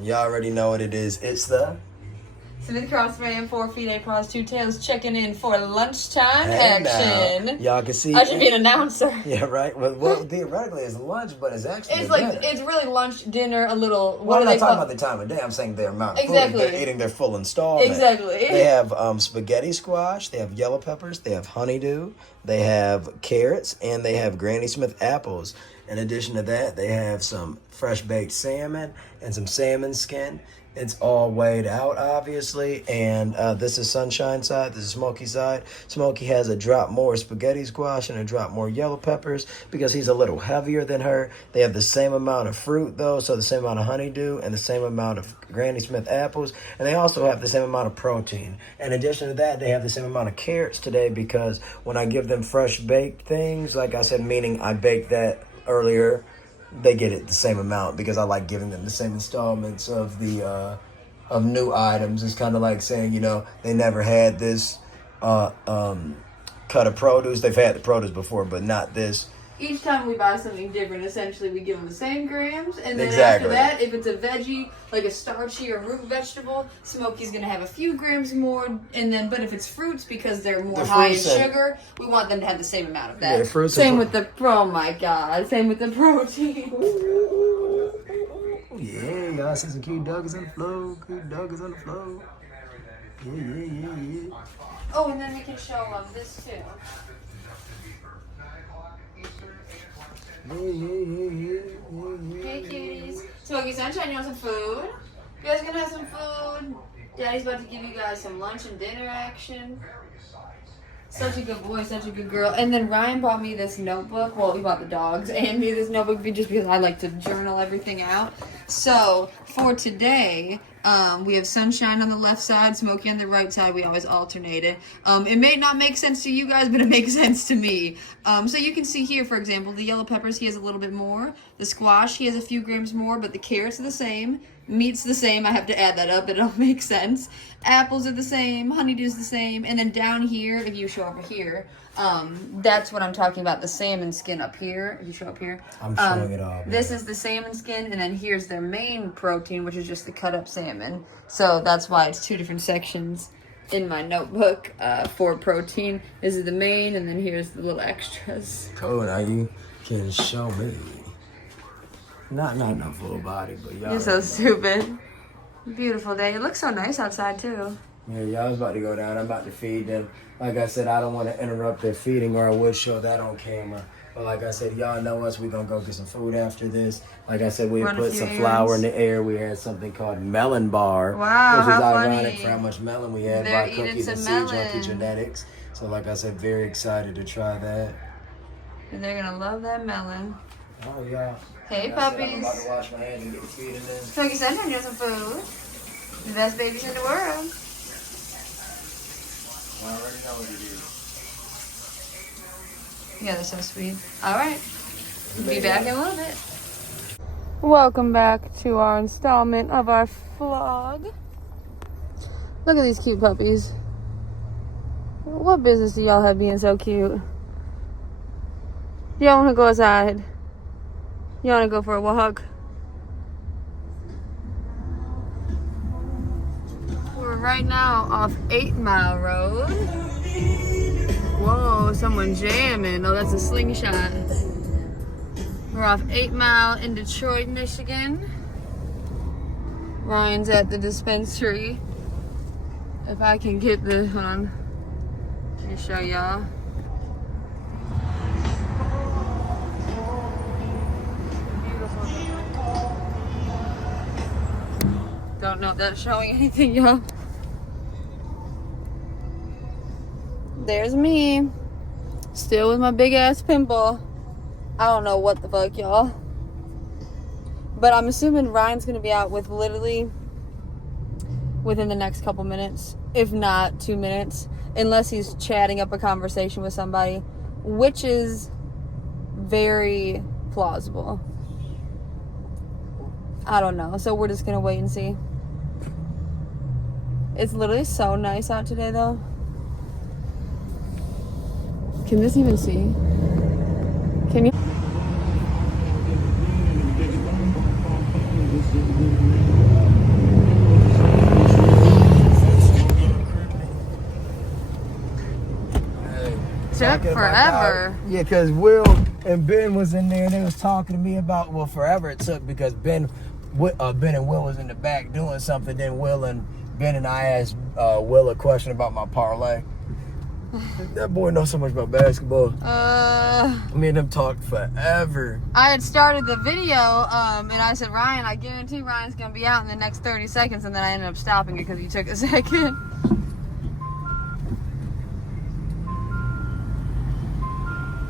You already know what it is. It's the Smith Crossman, 4 feet, 8 paws, 2 tails, checking in for lunchtime Hey action. now. Y'all can see. I should be an announcer. Yeah, right. Well, theoretically it's lunch, but it's actually dinner. It's really lunch, dinner, a little. Well, I'm not talking about the time of day. I'm saying their amount of food. They're eating their full installment. Exactly. They have spaghetti squash. They have yellow peppers. They have honeydew. They have carrots, and they have Granny Smith apples. In addition to that, they have some fresh baked salmon and some salmon skin. It's all weighed out, obviously, and this is Sunshine side, this is Smokey side. Smokey has a drop more spaghetti squash and a drop more yellow peppers because he's a little heavier than her. They have the same amount of fruit, though, so the same amount of honeydew and the same amount of Granny Smith apples, and they also have the same amount of protein. In addition to that, they have the same amount of carrots today because when I give them fresh baked things, like I said, meaning I baked that earlier, they get it the same amount because I like giving them the same installments of the of new items. It's kind of like saying, they never had this cut of produce. They've had the produce before, but not this. Each time we buy something different, essentially we give them the same grams, and then Exactly. after that, if it's a veggie, like a starchy or root vegetable, Smokey's gonna have a few grams more, but if it's fruits, because they're more high in sugar, we want them to have the same amount of that. Yeah, fruits same with the same with the protein. Yeah, y'all see some cute doggies on the floor. Cute doggies on the floor. Yeah. Oh, and then we can show them this too. Hey cuties. Smokey Sunshine, you want some food? You guys gonna have some food? Daddy's about to give you guys some lunch and dinner action. Such a good boy, such a good girl. And then Ryan bought me this notebook. Well, he bought the dogs and me this notebook just because I like to journal everything out. So, for today, we have Sunshine on the left side, Smokey on the right side. We always alternate it. It may not make sense to you guys, but it makes sense to me. So you can see here, for example, the yellow peppers, he has a little bit more. The squash, he has a few grams more, but the carrots are the same. Meat's the same. I have to add that up. It don't make sense. Apples are the same. Honeydew's the same. And then down here, if you show over here, that's what I'm talking about, the salmon skin up here. If you show up here. I'm showing it all. This is the salmon skin, and then here's their main protein, which is just the cut up salmon. So that's why it's two different sections in my notebook for protein. This is the main, and then here's the little extras. Cool, now you can show me. Not no full body, but y'all. You're so stupid. Beautiful day. It looks so nice outside too. Yeah, y'all's about to go down. I'm about to feed them. Like I said, I don't want to interrupt their feeding, or I would show that on camera. But like I said, y'all know us. We're going to go get some food after this. Like I said, we put some flour in the air. We had something called melon bar. Wow, which is how ironic funny. for how much melon we had They're by Cookies and Sea Junkie Genetics. So like I said, very excited to try that. And they're going to love that melon. Oh, yeah. Hey, like puppies. I'm about to wash my hands and get feeding them. Cookie Sunshine, you have some food. The best babies in the world. I already know what it is. Yeah, they're so sweet. All right. Be back in a little bit. Welcome back to our installment of our vlog. Look at these cute puppies. What business do y'all have being so cute? Y'all want to go outside? You want to go for a walk? We're right now off 8 Mile Road. Whoa, someone jamming. Oh, that's a slingshot. We're off 8 Mile in Detroit, Michigan. Ryan's at the dispensary. If I can get the, hold on. Let me show y'all. Don't know if that's showing anything, y'all. There's me. Still with my big ass pimple. I don't know what the fuck, y'all. But I'm assuming Ryan's gonna be out with literally within the next couple minutes. If not 2 minutes. Unless he's chatting up a conversation with somebody. Which is very plausible. I don't know. So we're just gonna wait and see. It's literally so nice out today, though. Can this even see? Can you? talking forever. about yeah, because Will and Ben was in there and they was talking to me about forever it took because Ben and Will was in the back doing something. Then Ben and I asked Will a question about my parlay. That boy knows so much about basketball. Me and him talked forever. I had started the video, and I said, Ryan, I guarantee Ryan's gonna be out in the next 30 seconds, and then I ended up stopping it because he took a second.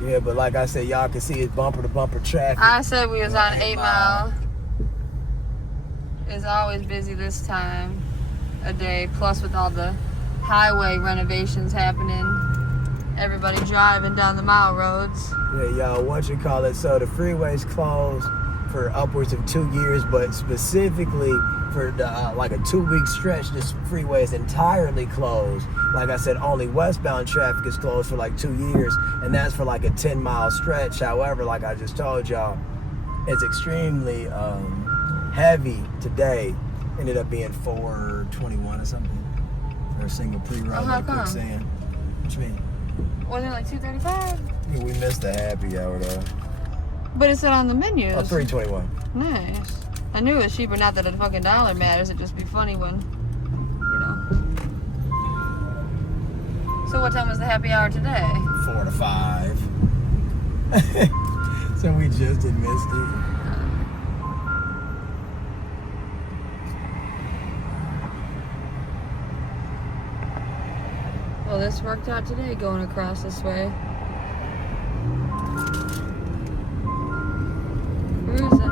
Yeah, but like I said, y'all can see it's bumper to bumper traffic. I said we was on 8 Mile. It's always busy this time of day, plus with all the highway renovations happening. Everybody driving down the mile roads. Yeah, y'all, so the freeway's closed for upwards of 2 years, but specifically for like a 2-week stretch, this freeway is entirely closed. Like I said, only westbound traffic is closed for like 2 years, and that's for like a 10-mile stretch. However, like I just told y'all, it's extremely heavy today. Ended up being 421 or something for a single pre-run. How come? Quicksand. What you mean? Wasn't it like 235? Yeah, we missed the happy hour though. But it said on the menu. Oh, 321. Nice. I knew it was cheaper, not that a fucking dollar matters. It'd just be funny when, you know. So what time was the happy hour today? 4 to 5. So we just had missed it. Well, this worked out today going across this way. Cruising.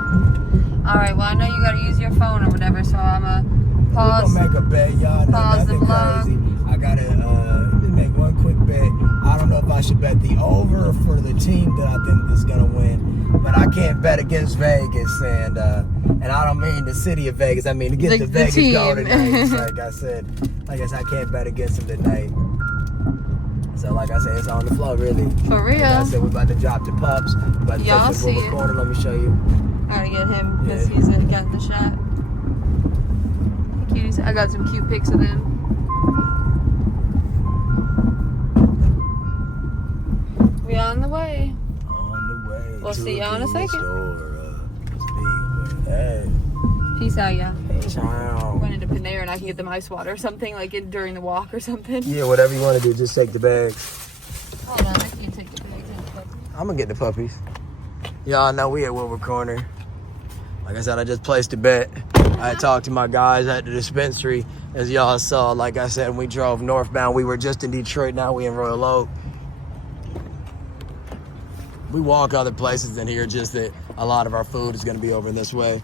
Alright, well, I know you gotta use your phone or whatever, so I'm gonna pause. We're gonna make a bet, y'all. Pause the vlog. Crazy. I gotta make one quick bet. I don't know if I should bet the over or for the team that I think is gonna win, but I can't bet against Vegas, and I don't mean the city of Vegas. I mean against the Vegas team. Golden Knights. Like I said, I guess I can't bet against them tonight. So like I said, it's on the flow, really. For real. Like I said, we're about to drop the pups. We're about to Y'all touch the see Wilbur it. corner. Let me show you. I gotta get him because Yeah. he's got the shot. Cuties. I got some cute pics of him. We on the way. On the way. We'll to see y'all in a the second. store, Hey. Peace out, y'all. Ciao. Went into Panera and I can get them ice water or something like during the walk or something. Yeah, whatever you want to do, just take the bags. Hold on, I can't take the bags. I'm gonna get the puppies. Y'all know we at Wilbur Corner. Like I said, I just placed a bet. I talked to my guys at the dispensary. As y'all saw, like I said, when we drove northbound, we were just in Detroit, now we in Royal Oak. We walk other places in here, just that a lot of our food is gonna be over this way.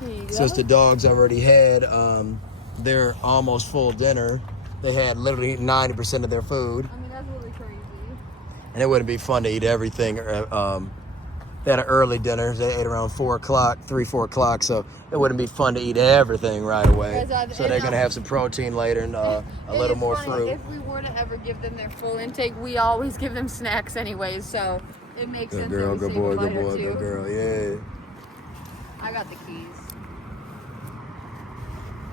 Here you go. Since the dogs already had their almost full dinner, they had literally 90% of their food. I mean, that's really crazy. And it wouldn't be fun to eat everything. They had an early dinner. They ate around 4 o'clock, 3, 4 o'clock. So it wouldn't be fun to eat everything right away. So they're going to have some protein later and a little more fruit. If we were to ever give them their full intake, we always give them snacks anyways. So it makes sense. Good girl, that we good save a boy, good bite or boy, two. good girl. Yeah. I got the keys.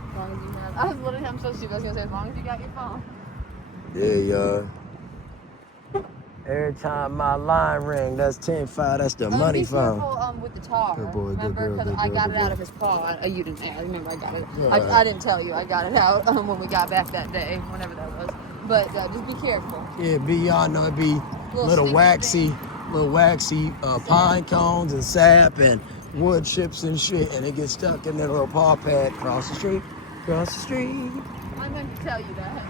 As long as you have. I was literally, I'm so stupid. I was going to say, as long as you got your phone. Yeah, y'all. Every time my line ring, that's 10-5. That's the money Be phone. careful with the tar. Good boy, good Remember, girl, because good I girl, got good it out boy. of his paw. You didn't. I remember I got it. Yeah. I didn't tell you. I got it out when we got back that day, whenever that was. But just be careful. Yeah, y'all know it be little waxy pine cones and sap and wood chips and shit, and it gets stuck in their little paw pad across the street. Across the street. I meant to tell you that.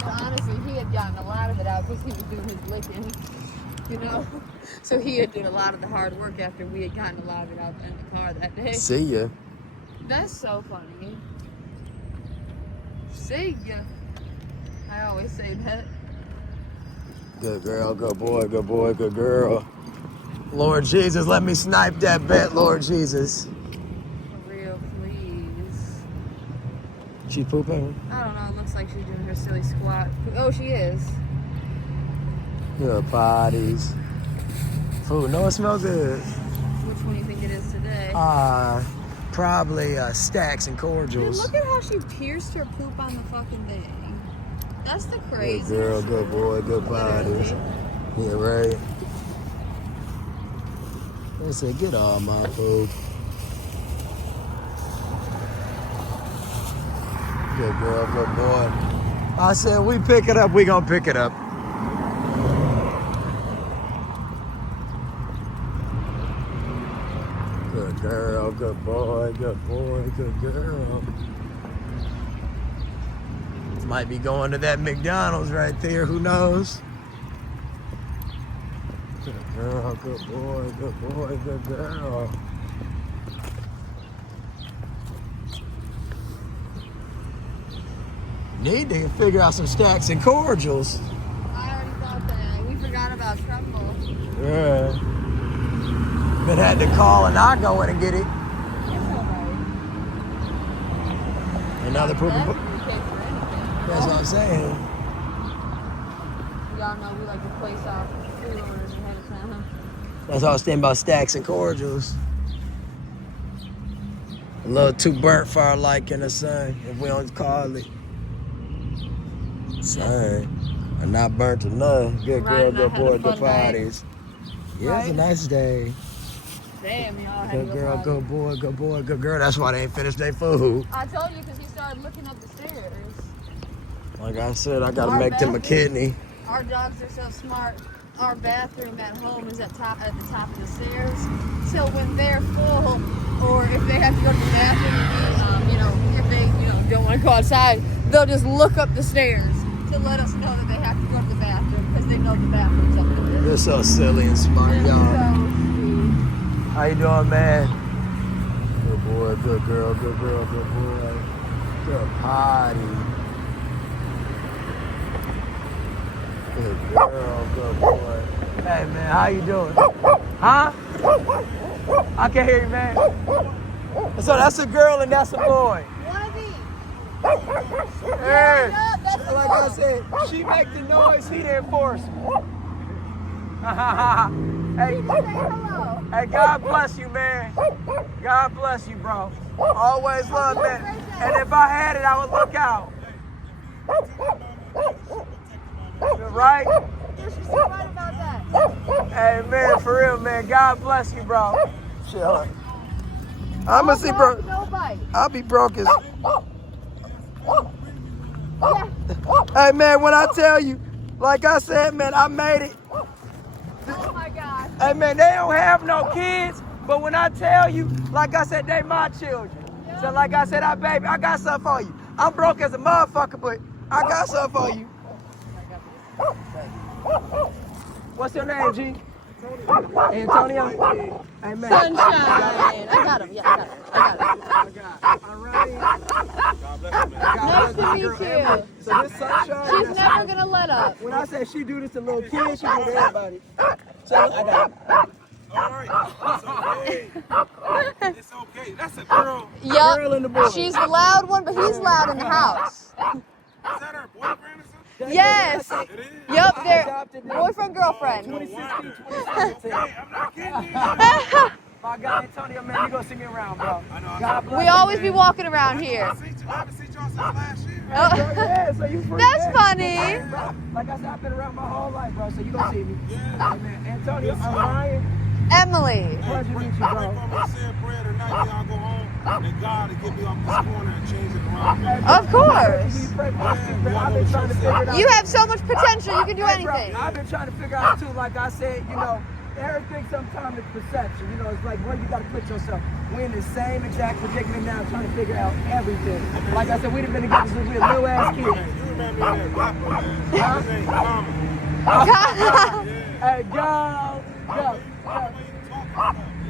But honestly, he had gotten a lot of it out because he was doing his licking, you know? So he had did a lot of the hard work after we had gotten a lot of it out in the car that day. See ya. That's so funny. See ya. I always say that. Good girl, good boy, good boy, good girl. Lord Jesus, let me snipe that bet, Lord Jesus. For real, please. She pooping? I don't know. It looks like she's doing her silly squat. Oh, she is. Good potties. Food, no, it smells good. Which one do you think it is today? Probably Stacks and Dude, Cordials. look at how she pierced her poop on the fucking thing. That's the Good craziest. girl, good boy, good bodies. Yeah, right. They said, get all my food. Good girl, good boy. I said, we pick it up, we gonna pick it up. Good girl, good boy, good boy, good girl. Might be going to that McDonald's right there, who knows? Good girl, good boy, good boy, good girl. Need to figure out some stacks and cordials. I already thought that. We forgot about Trumbull. Yeah. But had to call and I go in and get it. It's alright. And other people. You pay for anything. That's what I'm saying. Y'all know we like to place out food orders ahead of time. That's all I was thinking about stacks and cordials. A little too burnt for our liking the sun, if we don't call it. Sun. Or not burnt enough. Good girl, Ryan and I good had a boy, fun good day. bodies. Yeah, it's a Right? nice day. Damn, y'all had Good a girl, party. good boy, good boy, good girl. That's why they ain't finished their food. I told you because he started looking up the stairs. Like I said, I gotta Our make them a bathroom- kidney. Our dogs are so smart. Our bathroom at home is at the top of the stairs. So when they're full, or if they have to go to the bathroom, if they don't want to go outside, they'll just look up the stairs to let us know that they have to go to the bathroom because they know the bathroom's up there. You're so silly and smart, It's y'all. so sweet. How you doing, man? Good boy, good girl, good girl, good boy. Good potty. Good girl, good boy. Hey, man, how you doing? Huh? I can't hear you, man. So that's a girl and that's a boy. One of these. Hey, Yeah, that's a like girl. I said, she make the noise, he the enforcement. Hey, Say hello. hey, God bless you, man. God bless you, bro. Always love that. And if I had it, I would look out. Right? Yeah, she's so right about that. Hey, man, for real, man. God bless you, bro. Chill. I'ma see, bro. No bite. I'll be broke as. Yeah. Hey, man, when I tell you, like I said, man, I made it. Oh my God. Hey, man, they don't have no kids, but when I tell you, like I said, they my children. So, like I said, baby, I got something for you. I'm broke as a motherfucker, but I got something for you. What's your name, G? Antonio. Hey, man. Sunshine. I got him. Yeah, I got him. All right. Nice to meet you. So this Sunshine. She's never gonna let up. When I say she do this to little kids, she do it to everybody. So I got it. All right, it's okay. That's a girl. Yup. Girl and the boy. She's the loud one, but he's loud in the house. Is that her boyfriend or something? Yes. It is. Yup. They're Adopted them. boyfriend, girlfriend. 2016, 2017. Hey, I'm not kidding you. My guy Antonio, man, you gonna see me around, bro. I know. God bless We you, always man. be walking around here. I haven't seen y'all since last year. Bro, yeah, so you free. That's yeah. funny. Bro, like I said, I've been around my whole life, bro, so you gonna see me. Yeah. Hey, man, Antonio, I'm Ryan. Emily. Pleasure to meet you, I bro. wake up and say a prayer tonight, y'all go home, and God will get me off this corner and change it around. Of course. You pray for my sick, man. I've been trying to figure it out. You have so much potential. You can do Hey, bro, anything. I've been trying to figure out too, like I said, everything sometimes is perception. It's like where you gotta put yourself. We're in the same exact predicament now, trying to figure out everything. Like I said, we've been together since we were little ass kids. Hey, you remember that rapper, man? His name Mama. Hey, go.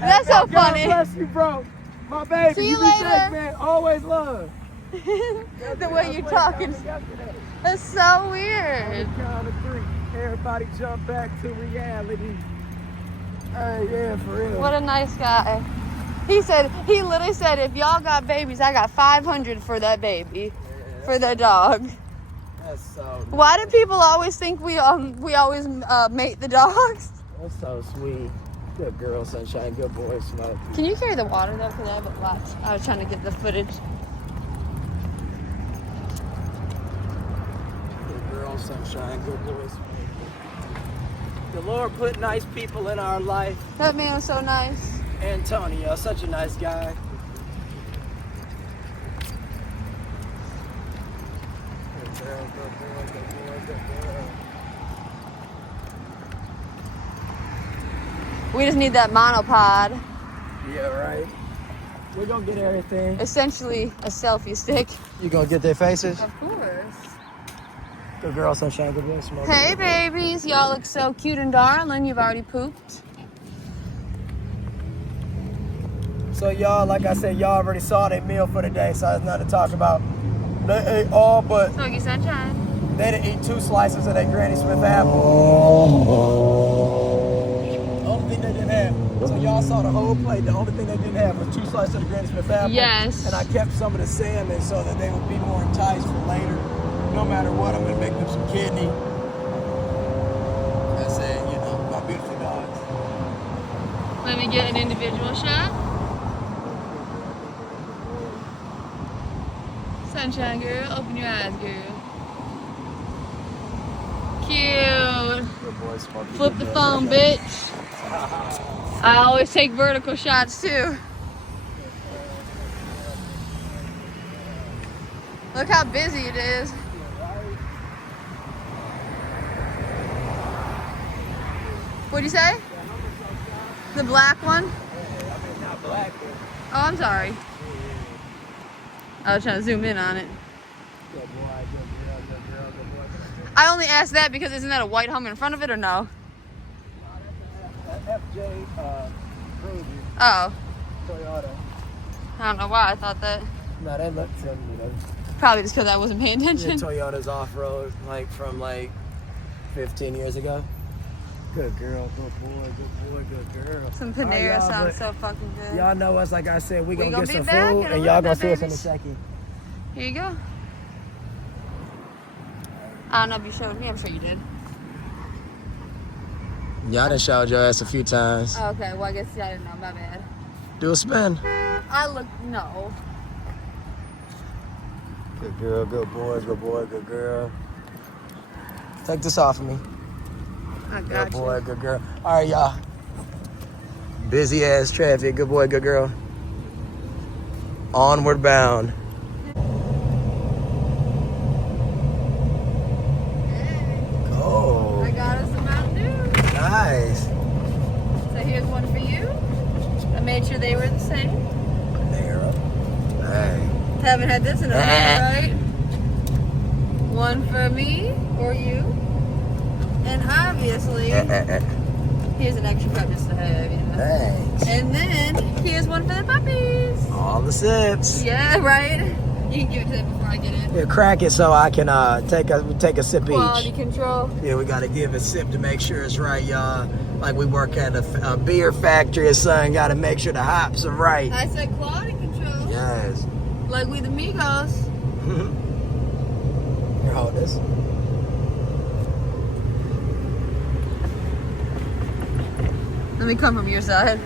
That's so God funny. bless you, bro. My baby. See you be later. safe, man. Always love. The way you're talking. That's so weird. Count of 3. Everybody jump back to reality. Hey, yeah, for real. What a nice guy. He literally said, if y'all got babies, I got 500 for that baby, for the dog. That's so. Why do people always think we always mate the dogs? That's so sweet. Good girl, Sunshine. Good boy, Smoke. Can you carry the water though? Because I have a lot. I was trying to get the footage. Good on, sunshine, good boys. The Lord put nice people in our life. That man was so nice. Antonio, such a nice guy. Good girl, good boy, good boy, good girl. We just need that monopod. Yeah, right. We're gonna get everything. Essentially a selfie stick. You gonna get their faces? Of course. Good girl, sunshine, good boy, smoke. Hey babies, y'all look so cute and darling. You've already pooped. So y'all, like I said, y'all already saw their meal for the day, so there's nothing to talk about. They ate all but Smoky sunshine. they didn't eat 2 slices of that Granny Smith apple. Only thing they didn't have. So y'all saw the whole plate. The only thing they didn't have was 2 slices of the Granny Smith apple. Yes. And I kept some of the salmon so that they would be more enticed for later. No matter what, I'm gonna make them some kidney. That's it, you know, my beautiful dogs. Let me get an individual shot. Sunshine girl, open your eyes, girl. Cute. Good boy, Smokey. Flip the phone, bitch. I always take vertical shots too. Look how busy it is. What'd you say? The black one? Not black, but Oh, I'm sorry. I was trying to zoom in on it. good boy, good girl, good girl, good boy. I only asked that because isn't that a white Hummer in front of it or no? FJ Cruiser, Oh, Toyota. I don't know why I thought that. No, that looked similar. Probably just because I wasn't paying Yeah, attention. Toyota's off-road, like from like 15 years ago. Good girl, good boy, good boy, good girl. Some All right, Panera y'all, sounds but so fucking good. Y'all know us, like I said, we gonna gonna get be some back food, in a and little y'all gonna bit, see us in a babies. second. Here you go. I don't know if you showed me. I'm sure you did. Y'all done showed your ass a few times. Oh, okay, well, I guess I didn't know. My bad. Do a spin. I look, no. Good girl, good boys, good boy, good girl. Take this off of me. I Good got boy, you. good girl. All right, y'all. Busy ass traffic. Good boy, good girl. Onward bound. Oh, I got us some Mountain Dew. nice. So here's one for you. I made sure they were the same. Panera. Hey. Haven't had this in a minute, right? One for me, or you. And obviously, here's an extra cup just to have, you know. Thanks. And then, here's one for the puppies. All the sips. Yeah, right? You can give it to them before I get in. Yeah, crack it so I can take a sip Quality each. control. Yeah, we gotta give a sip to make sure it's right, y'all. Like we work at a beer factory or something. Gotta make sure the hops are right. I said quality control. Yes. Like we the Migos. Here, hold this. Let me come from your side.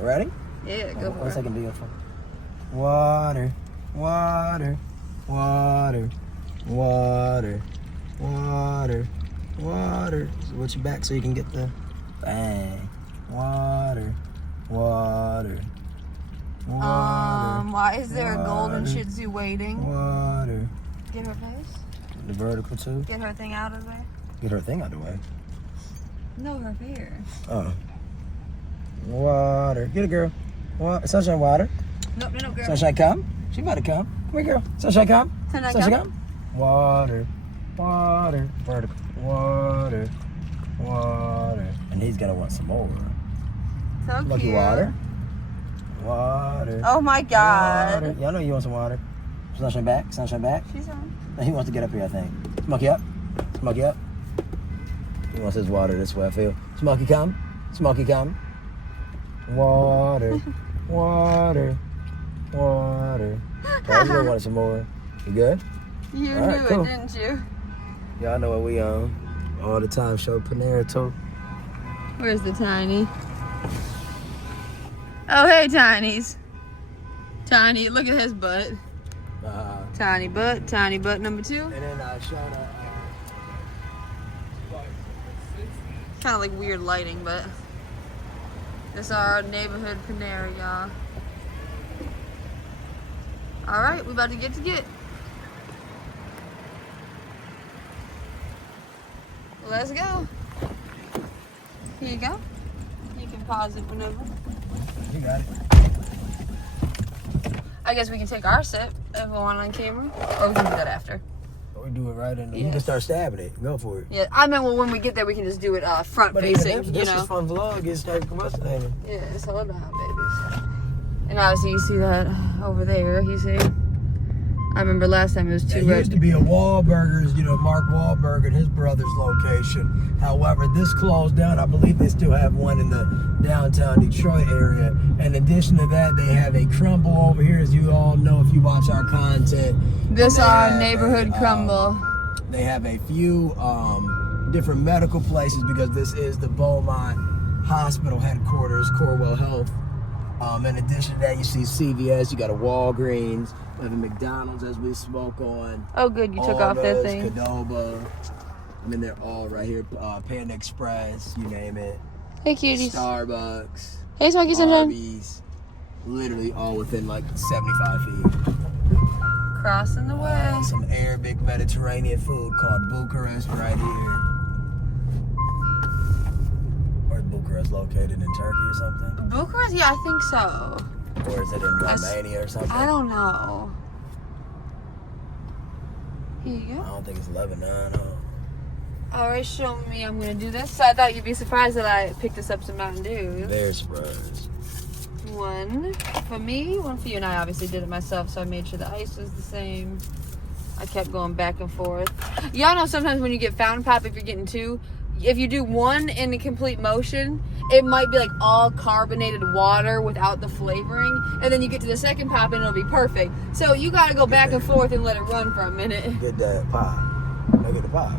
Ready? Yeah, go for One it. second, beautiful. Water, water, water, water, water, water. So watch your back so you can get the bang. Water, water, water. Why is there a golden water, Shih-Tzu waiting? Water. Get her face. The vertical too. Get her thing out of the way. Get her thing out of the way. No, her hair. Oh. Water. Get it, girl. Sunshine, water. Nope, no, girl. Sunshine, come. She about to come. Come here, girl. Sunshine, come. Sunshine, come. Water, water, vertical. Water, water. And he's gonna want some more. So Lucky cute. water. Water. Oh my God. Water. Y'all know you want some water. Sunshine back. Sunshine back. She's on. Now he wants to get up here, I think. Smokey up. Smokey up. He wants his water this way, I feel. Smokey, come. Smokey, come. Water, water, water. Told you they wanted some more. You good? You All right, knew cool. it, didn't you? Y'all know what we on. All the time, show Panera too. Where's the Tiny? Oh, hey, Tinies. Tiny, look at his butt. Tiny butt number 2. And then Shauna. Kind of like weird lighting, but this is our neighborhood Panera, y'all. All right, we about to get. Let's go. Here you go. You can pause it whenever. You got it. I guess we can take our sip if we want on camera, or we can do that after. We do it right in. Yes. You can start stabbing it. Go for it. Yeah, I meant well when we get there we can just do it front But facing. even if this is fun vlog, it's starting combusting. Yes, hold on, babies. And obviously you see that over there. You see. I remember last time it was too There used to be a Wahlburgers, Mark Wahlberg and his brother's location. However, this closed down. I believe they still have one in the downtown Detroit area. In addition to that, they have a Crumble over here, as you all know if you watch our content. This our neighborhood Crumble. They have a few different medical places because this is the Beaumont Hospital headquarters, Corwell Health. In addition to that, you see CVS, you got a Walgreens, we have a McDonald's as we spoke on. Oh, good, you took off that thing. Qdoba. I mean, they're all right here. Panda Express, you name it. Hey, cuties. Starbucks. Hey, Smoky Sunshine. Arby's. Literally all within like 75 feet. Crossing the way. Some Arabic Mediterranean food called Bucharest right here. Where's Bucharest located, in Turkey or something? Bucharest? Yeah, I think so. Or is it in Romania or something? I don't know. Here you go. I don't think it's Lebanon. Alright, show me. I'm gonna do this. So I thought you'd be surprised that I picked us up some Mountain Dew. They're surprised. One for me, one for you, and I obviously did it myself, so I made sure the ice was the same. I kept going back and forth. Y'all know sometimes when you get Fountain Pop, if you're getting 2, if you do one in the complete motion, it might be like all carbonated water without the flavoring, and then you get to the second pop and it'll be perfect. So you gotta go back and forth and let it run for a minute. Get that pop. Look at the pop.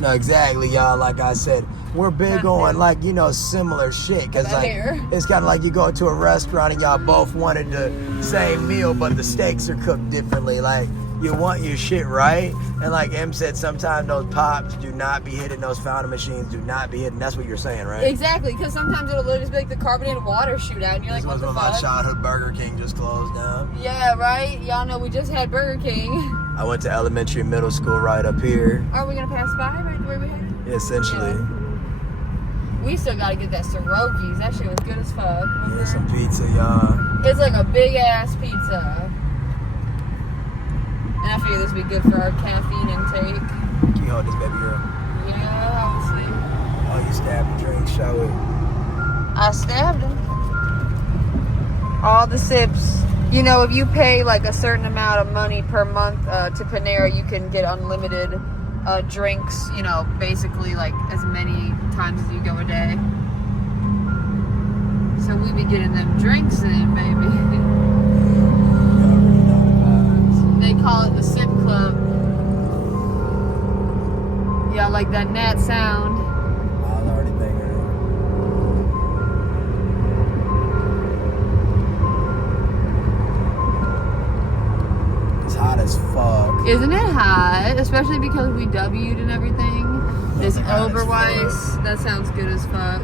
No, exactly, y'all. Like I said, we're big on like similar shit because like it's kind of like you go to a restaurant and y'all both wanted the same meal, but the steaks are cooked differently. Like you want your shit right, and like Em said, sometimes those pops do not be hitting, those fountain machines do not be hitting. That's what you're saying, right? Exactly, because sometimes it'll literally just be like the carbonated water shootout, and you're like, what the fuck? My childhood Burger King just closed down. Yeah, right. Y'all know we just had Burger King. I went to elementary and middle school right up here. Are we gonna pass by right where we had? Essentially. Yeah. We still gotta get that Soroki's. That shit was good as fuck. Yeah, some pizza, y'all. It's like a big ass pizza. And I figure this would be good for our caffeine intake. Can you hold this, baby girl? Yeah, obviously. Oh, you stabbed the drink, show it. I stabbed him. All the sips. You know, if you pay like a certain amount of money per month to Panera, you can get unlimited drinks, basically like as many times as you go a day. So we be getting them drinks in, baby. They call it the Sip Club. Yeah, like that Nat sound. I was already thinking it. It's hot as fuck. Isn't it hot? Especially because we W'd and everything. This Oberweis, that sounds good as fuck.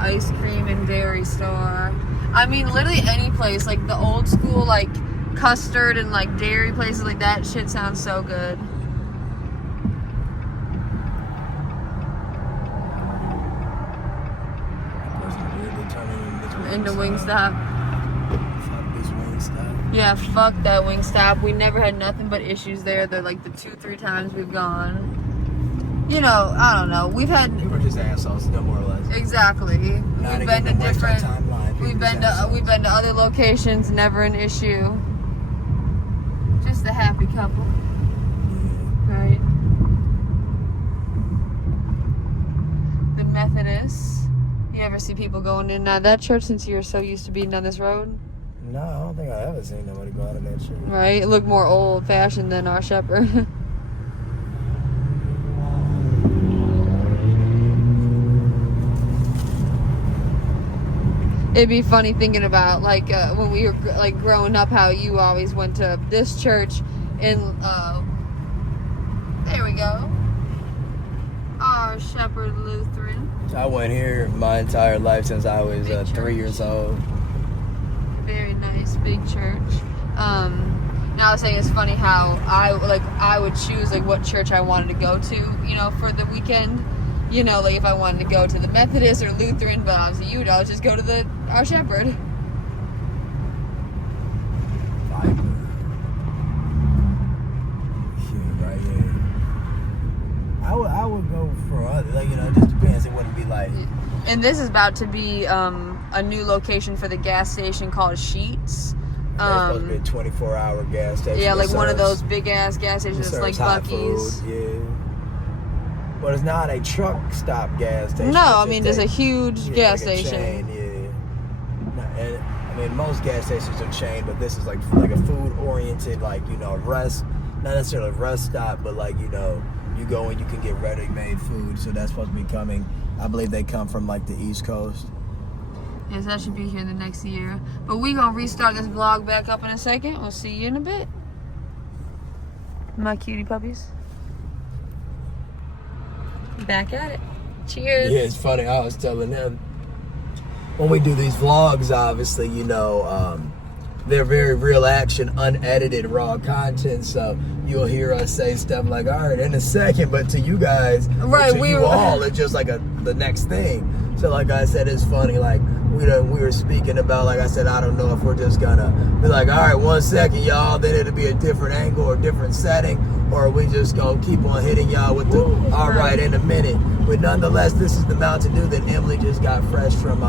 Ice cream and dairy store. I mean, literally any place, like the old school, like custard and like dairy places like that shit sounds so good. Into Wingstop. Fuck this Wingstop. Yeah, fuck that Wingstop. We never had nothing but issues there. They're like the 2-3 times we've gone. I don't know. We've had. We were just assholes, no more or less. Exactly. We've been to different. We've been to other locations. Never an issue. Just a happy couple. Right. The Methodists. You ever see people going in and out of that church since you're so used to being on this road? No, I don't think I ever seen nobody go out of that shit. Right? It looked more old-fashioned than our shepherd. It'd be funny thinking about like when we were like growing up, how you always went to this church in there we go, our Shepherd Lutheran. I went here my entire life since I was 3 years old. Very nice big church. Now I was saying it's funny how I would choose like what church I wanted to go to, you know, for the weekend. You know, like if I wanted to go to the Methodist or Lutheran, but obviously you'd always just go to our Shepherd. Right here. I would go for other, like, you know, it just depends. It wouldn't be like. And this is about to be a new location for the gas station called Sheets. That's supposed to be a 24-hour gas station. Yeah, like one of those big ass gas stations like Buc-ee's. Food, yeah. But it's not a truck stop gas station. No, I mean there's a huge gas like station. Chain, yeah. And I mean most gas stations are chained, but this is like a food oriented, like, you know, rest, not necessarily a rest stop, but like, you know, you go and you can get ready made food. So that's supposed to be coming. I believe they come from like the East Coast. Yes, that should be here the next year. But we gonna restart this vlog back up in a second. We'll see you in a bit. My cutie puppies. Back at it. Cheers. Yeah, it's funny. I was telling them when we do these vlogs, obviously, you know, they're very real action, unedited, raw content. So you'll hear us say stuff like, all right, in a second. But to you guys, right, to you all, it's just like the next thing. So like I said, it's funny. Like we were speaking about, like I said, I don't know if we're just gonna be like, all right, 1 second, y'all, then it'll be a different angle or different setting, or are we just gonna keep on hitting y'all with the all right in a minute. But nonetheless, this is the Mountain Dew that Emily just got fresh from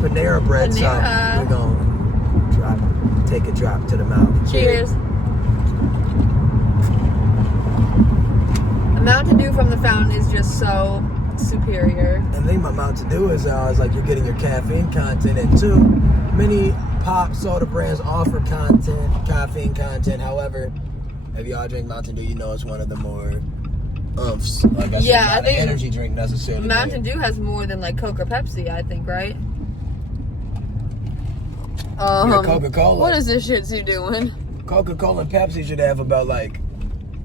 Panera bread. Panera. So we're gonna take a drop to the mouth. Cheers. A Mountain Dew from the fountain is just so superior. And the thing about Mountain Dew is like you're getting your caffeine content, and too many pop soda brands offer caffeine content. However, if y'all drink Mountain Dew, you know it's one of the more like I said, not an energy drink necessarily. Mountain Dew has more than like Coke or Pepsi, I think, right? Coca-Cola. What is this Shih-Tzu doing? Coca-Cola and Pepsi should have about like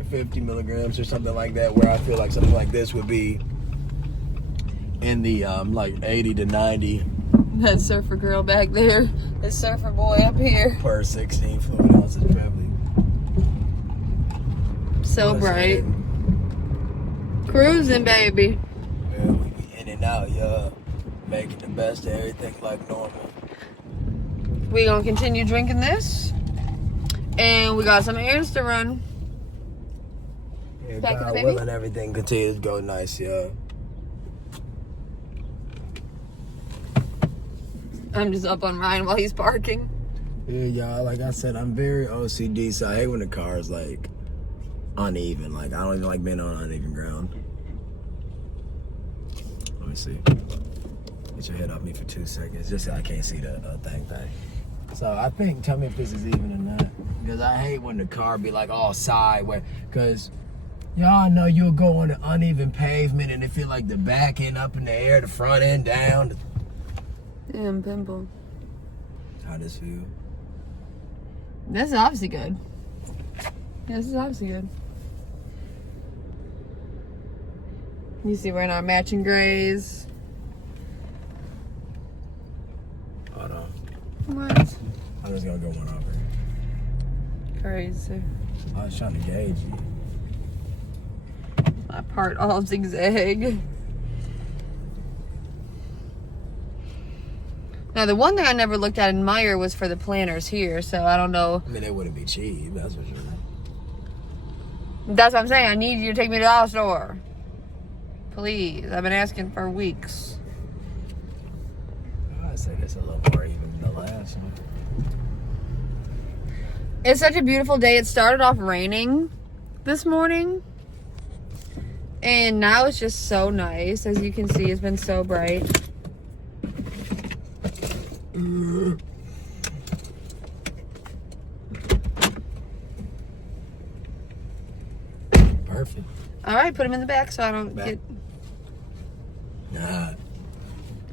50 milligrams or something like that, where I feel like something like this would be in the like 80 to 90. That surfer girl back there, the surfer boy up here. Per 16 fluid ounces, probably. So bright. Cruising, baby. Yeah, we be in and out, y'all. Making the best of everything like normal. We gonna continue drinking this. And we got some errands to run. Yeah, Back to the God baby. willing, everything continues to go nice, y'all. I'm just up on Ryan while he's parking. Yeah, y'all, like I said, I'm very OCD, so I hate when the car is like uneven. Like, I don't even like being on uneven ground. Let me see. Get your head off me for 2 seconds, just so I can't see the thing. So I think, tell me if this is even or not, because I hate when the car be like all sideways, because y'all know you'll go on an uneven pavement and it feel like the back end up in the air, the front end down. Damn, pimple. How does this feel? This is obviously good. This is obviously good. You see, we're in our matching grays. Hold on. What? I'm just gonna go one over. Crazy. I was trying to gauge you. My part all zigzag. Now, the one thing I never looked at in Meyer was for the planters here, so I don't know. I mean, it wouldn't be cheap, that's for sure. That's what I'm saying. I need you to take me to the dollar store. Please. I've been asking for weeks. I'd say that's a little more even than the last one. It's such a beautiful day. It started off raining this morning. And now it's just so nice. As you can see, it's been so bright. Perfect. All right, put him in the back so I don't get... Nah.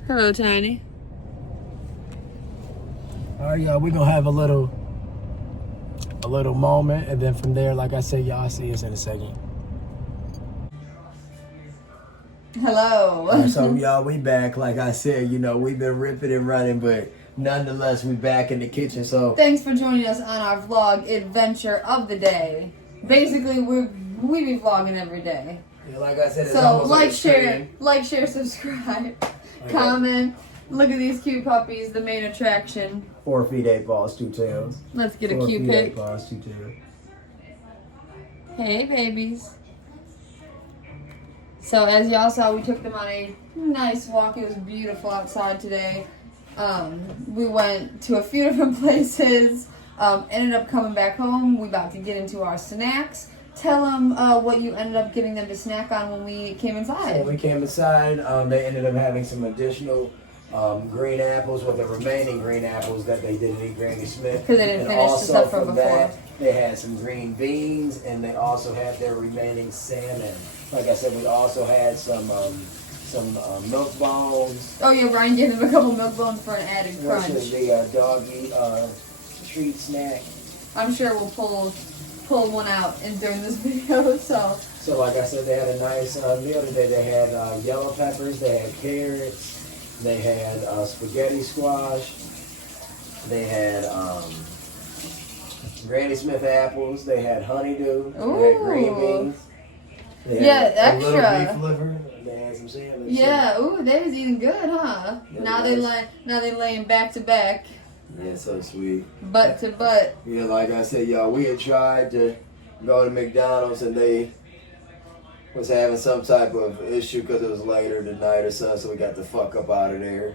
Hello, Tiny. All right, y'all. We're gonna have a little moment, and then from there, like I said, y'all see us in a second. Hello. All right, so y'all, we back. Like I said, you know, we've been ripping and running, but nonetheless, we back in the kitchen. So Thanks for joining us on our vlog adventure of the day. Basically, we be vlogging every day. yeah, like I said, it's So almost like, a share, stream. subscribe, comment. Look at these cute puppies, the main attraction. 4 feet 8 paws, 2 tails. Let's get a 4 cute feet, 8 pic. paws, 2 tails. Hey, babies. So as y'all saw, we took them on a nice walk. It was beautiful outside today. We went to a few different places. Ended up coming back home. We about to get into our snacks. Tell them what you ended up getting them to snack on when we came inside. When we came inside, they ended up having some additional green apples with the remaining green apples that they didn't eat Granny Smith. Because they didn't And finish the also stuff from from before. that, they had some green beans, and they also had their remaining salmon. Like I said, we also had some milk bones. Oh yeah, Ryan gave them a couple milk bones for an added Which crunch. is the doggy treat snack. I'm sure we'll pull one out during this video. So like I said, they had a nice meal today. They had yellow peppers, they had carrots, they had spaghetti squash, they had Granny Smith apples, they had honeydew, they had green beans. They had a little extra. beef liver, and they had some salmon. Yeah, ooh, they was eating good, huh? Yeah, now nice. they laying back to back, Yeah, so sweet. butt to butt. Yeah, like I said, y'all, we had tried to go to McDonald's, and they was having some type of issue because it was later tonight or something, so we got the fuck up out of there.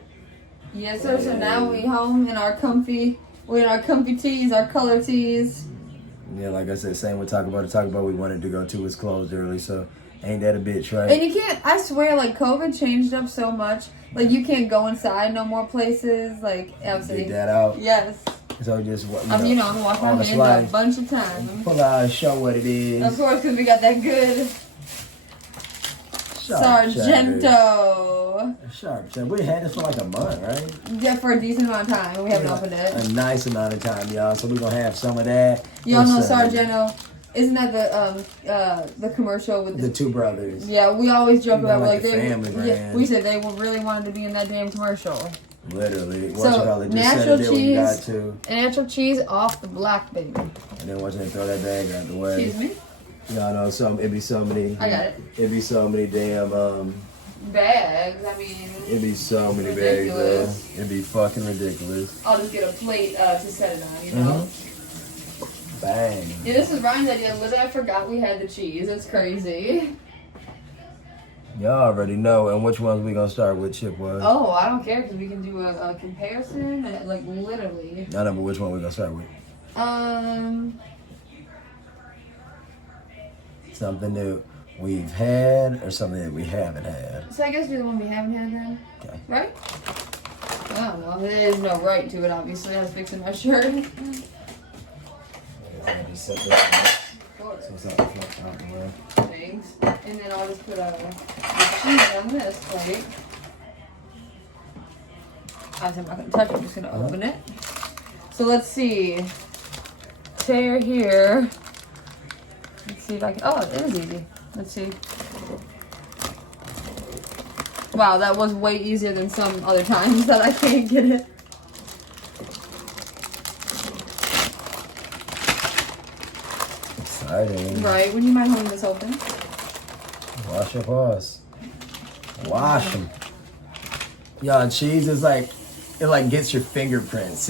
Yes, sir. So now we home in our comfy tees, our color tees. Yeah, like I said, same with Taco Bell. The Taco Bell we wanted to go to was closed early, so ain't that a bitch, right? And you can't. I swear, like COVID changed up so much. Like you can't go inside no more places. Like Dig that out. Yes. So just I'm washing my hands a bunch of times. Pull out and show what it is. Of course, because we got that good Sargento. Sharp. We had this for like a month, right? Yeah, for a decent amount of time. We haven't opened it. A nice amount of time, y'all. So we're gonna have some of that. Y'all know Sargento. Isn't that the commercial with the two brothers? Yeah, we always joke about like they family brand. we said they really wanted to be in that damn commercial. Literally. So natural cheese off the block, baby. And then once they throw that bag out the way. Excuse me? Y'all know it'd be so many. I got it. It'd be so many damn Bags. I mean. It'd be so many ridiculous. bags, It'd be fucking ridiculous. I'll just get a plate to set it on, you know. Bang. Yeah, this is Ryan's idea. Literally, I forgot we had the cheese. It's crazy. Y'all already know. And which ones we gonna start with, Chip? Was? Oh, I don't care because we can do a comparison. Like literally. I know, but which one we gonna start with? Something that we've had or something that we haven't had. So I guess do the one we haven't had then. Okay. Right? I don't know. There's no right to it, obviously. I was fixing my shirt. Just set this Of course. so it's not out the way. Thanks. And then I'll just put the cheese on this plate. I'm not going to touch it. I'm just going to open it. So let's see. Tear here. Let's see if I can. Oh, it is easy. Let's see. Wow, that was way easier than some other times that I can't get it. Exciting. Right, would you mind holding this open? Wash your paws. Wash them. Y'all, cheese is like, it like gets your fingerprints.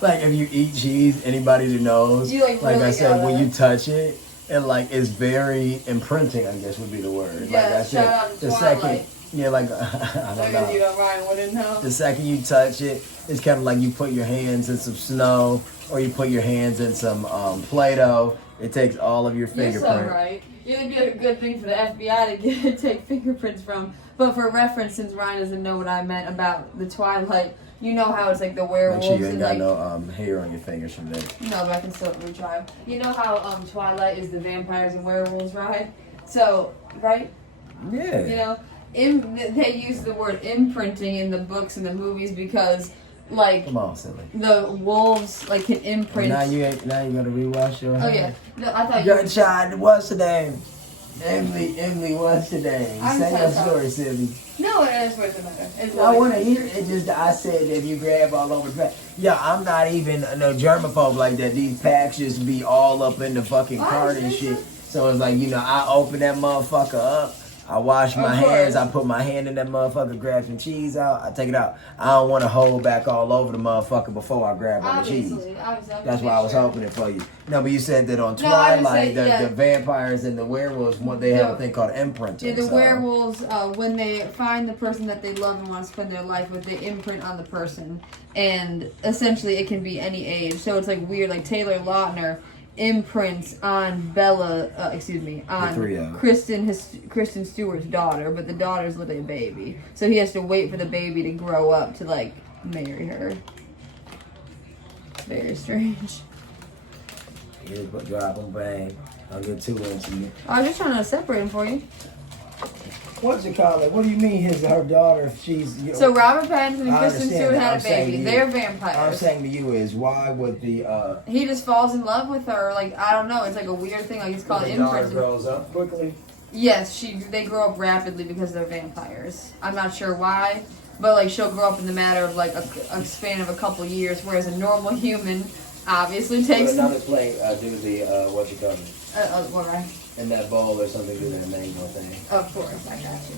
Like if you eat cheese, anybody who knows, You, like I really said, gotta- when you touch it, it like is very imprinting, I guess would be the word. Yeah, like I said, shout out to the Twilight. second, yeah, like I don't Because you know. don't Ryan wouldn't know. The second you touch it, it's kind of like you put your hands in some snow or you put your hands in some Play-Doh. It takes all of your You're fingerprints. so right. It'd be a good thing for the FBI to take fingerprints from. But for reference, since Ryan doesn't know what I meant about the Twilight, you know how it's like the Make werewolves sure you ain't and got like no hair on your fingers from that. no, but I can still retry. You know how Twilight is the vampires and werewolves, right? So right, Yeah. you know, they use the word imprinting in the books and the movies because like Come on, silly. the wolves like can imprint. Now you gotta rewash your Oh hair. yeah, no, I thought Your you. child, what's her name? Emily, what's her name? I'm Say so your sorry. story, silly. No, it is worth the matter. It's I want to hear it. It's just I said that if you grab all over the pack. Yeah, I'm not even no germaphobe like that. These packs just be all up in the fucking cart and shit. So it's like, I open that motherfucker up. I wash my hands. I put my hand in that motherfucker, grab some cheese out. I take it out. I don't want to hold back all over the motherfucker before I grab on the cheese. Obviously. That's why I was hoping it for you. No, but you said that on No, I just Twilight, said, yeah. the vampires and the werewolves, they have a thing called imprinting. Yeah, the so. werewolves, when they find the person that they love and want to spend their life with, they imprint on the person. And essentially it can be any age. So it's like weird, like Taylor Lautner imprints on Kristen Stewart's daughter, but the daughter's literally a baby. So he has to wait for the baby to grow up to, like, marry her. It's very strange. Yeah, but drop them, bang. I'll get 2 inches. I was just trying to separate them for you. What's it called? What do you mean her daughter, she's... So Robert Pattinson and I Kristen understand Stewart that. had I'm a saying baby. to you- They're vampires. I'm saying to you is, why would the... He just falls in love with her. Like, I don't know. It's like a weird thing. Like, it's called the daughter imprinting. grows up quickly? Yes, they grow up rapidly because they're vampires. I'm not sure why, but like she'll grow up in the matter of like a span of a couple years, whereas a normal human obviously takes. But another plate, do the, what you call it? What, right? In that bowl or something, do that mango thing. Of course, I got you.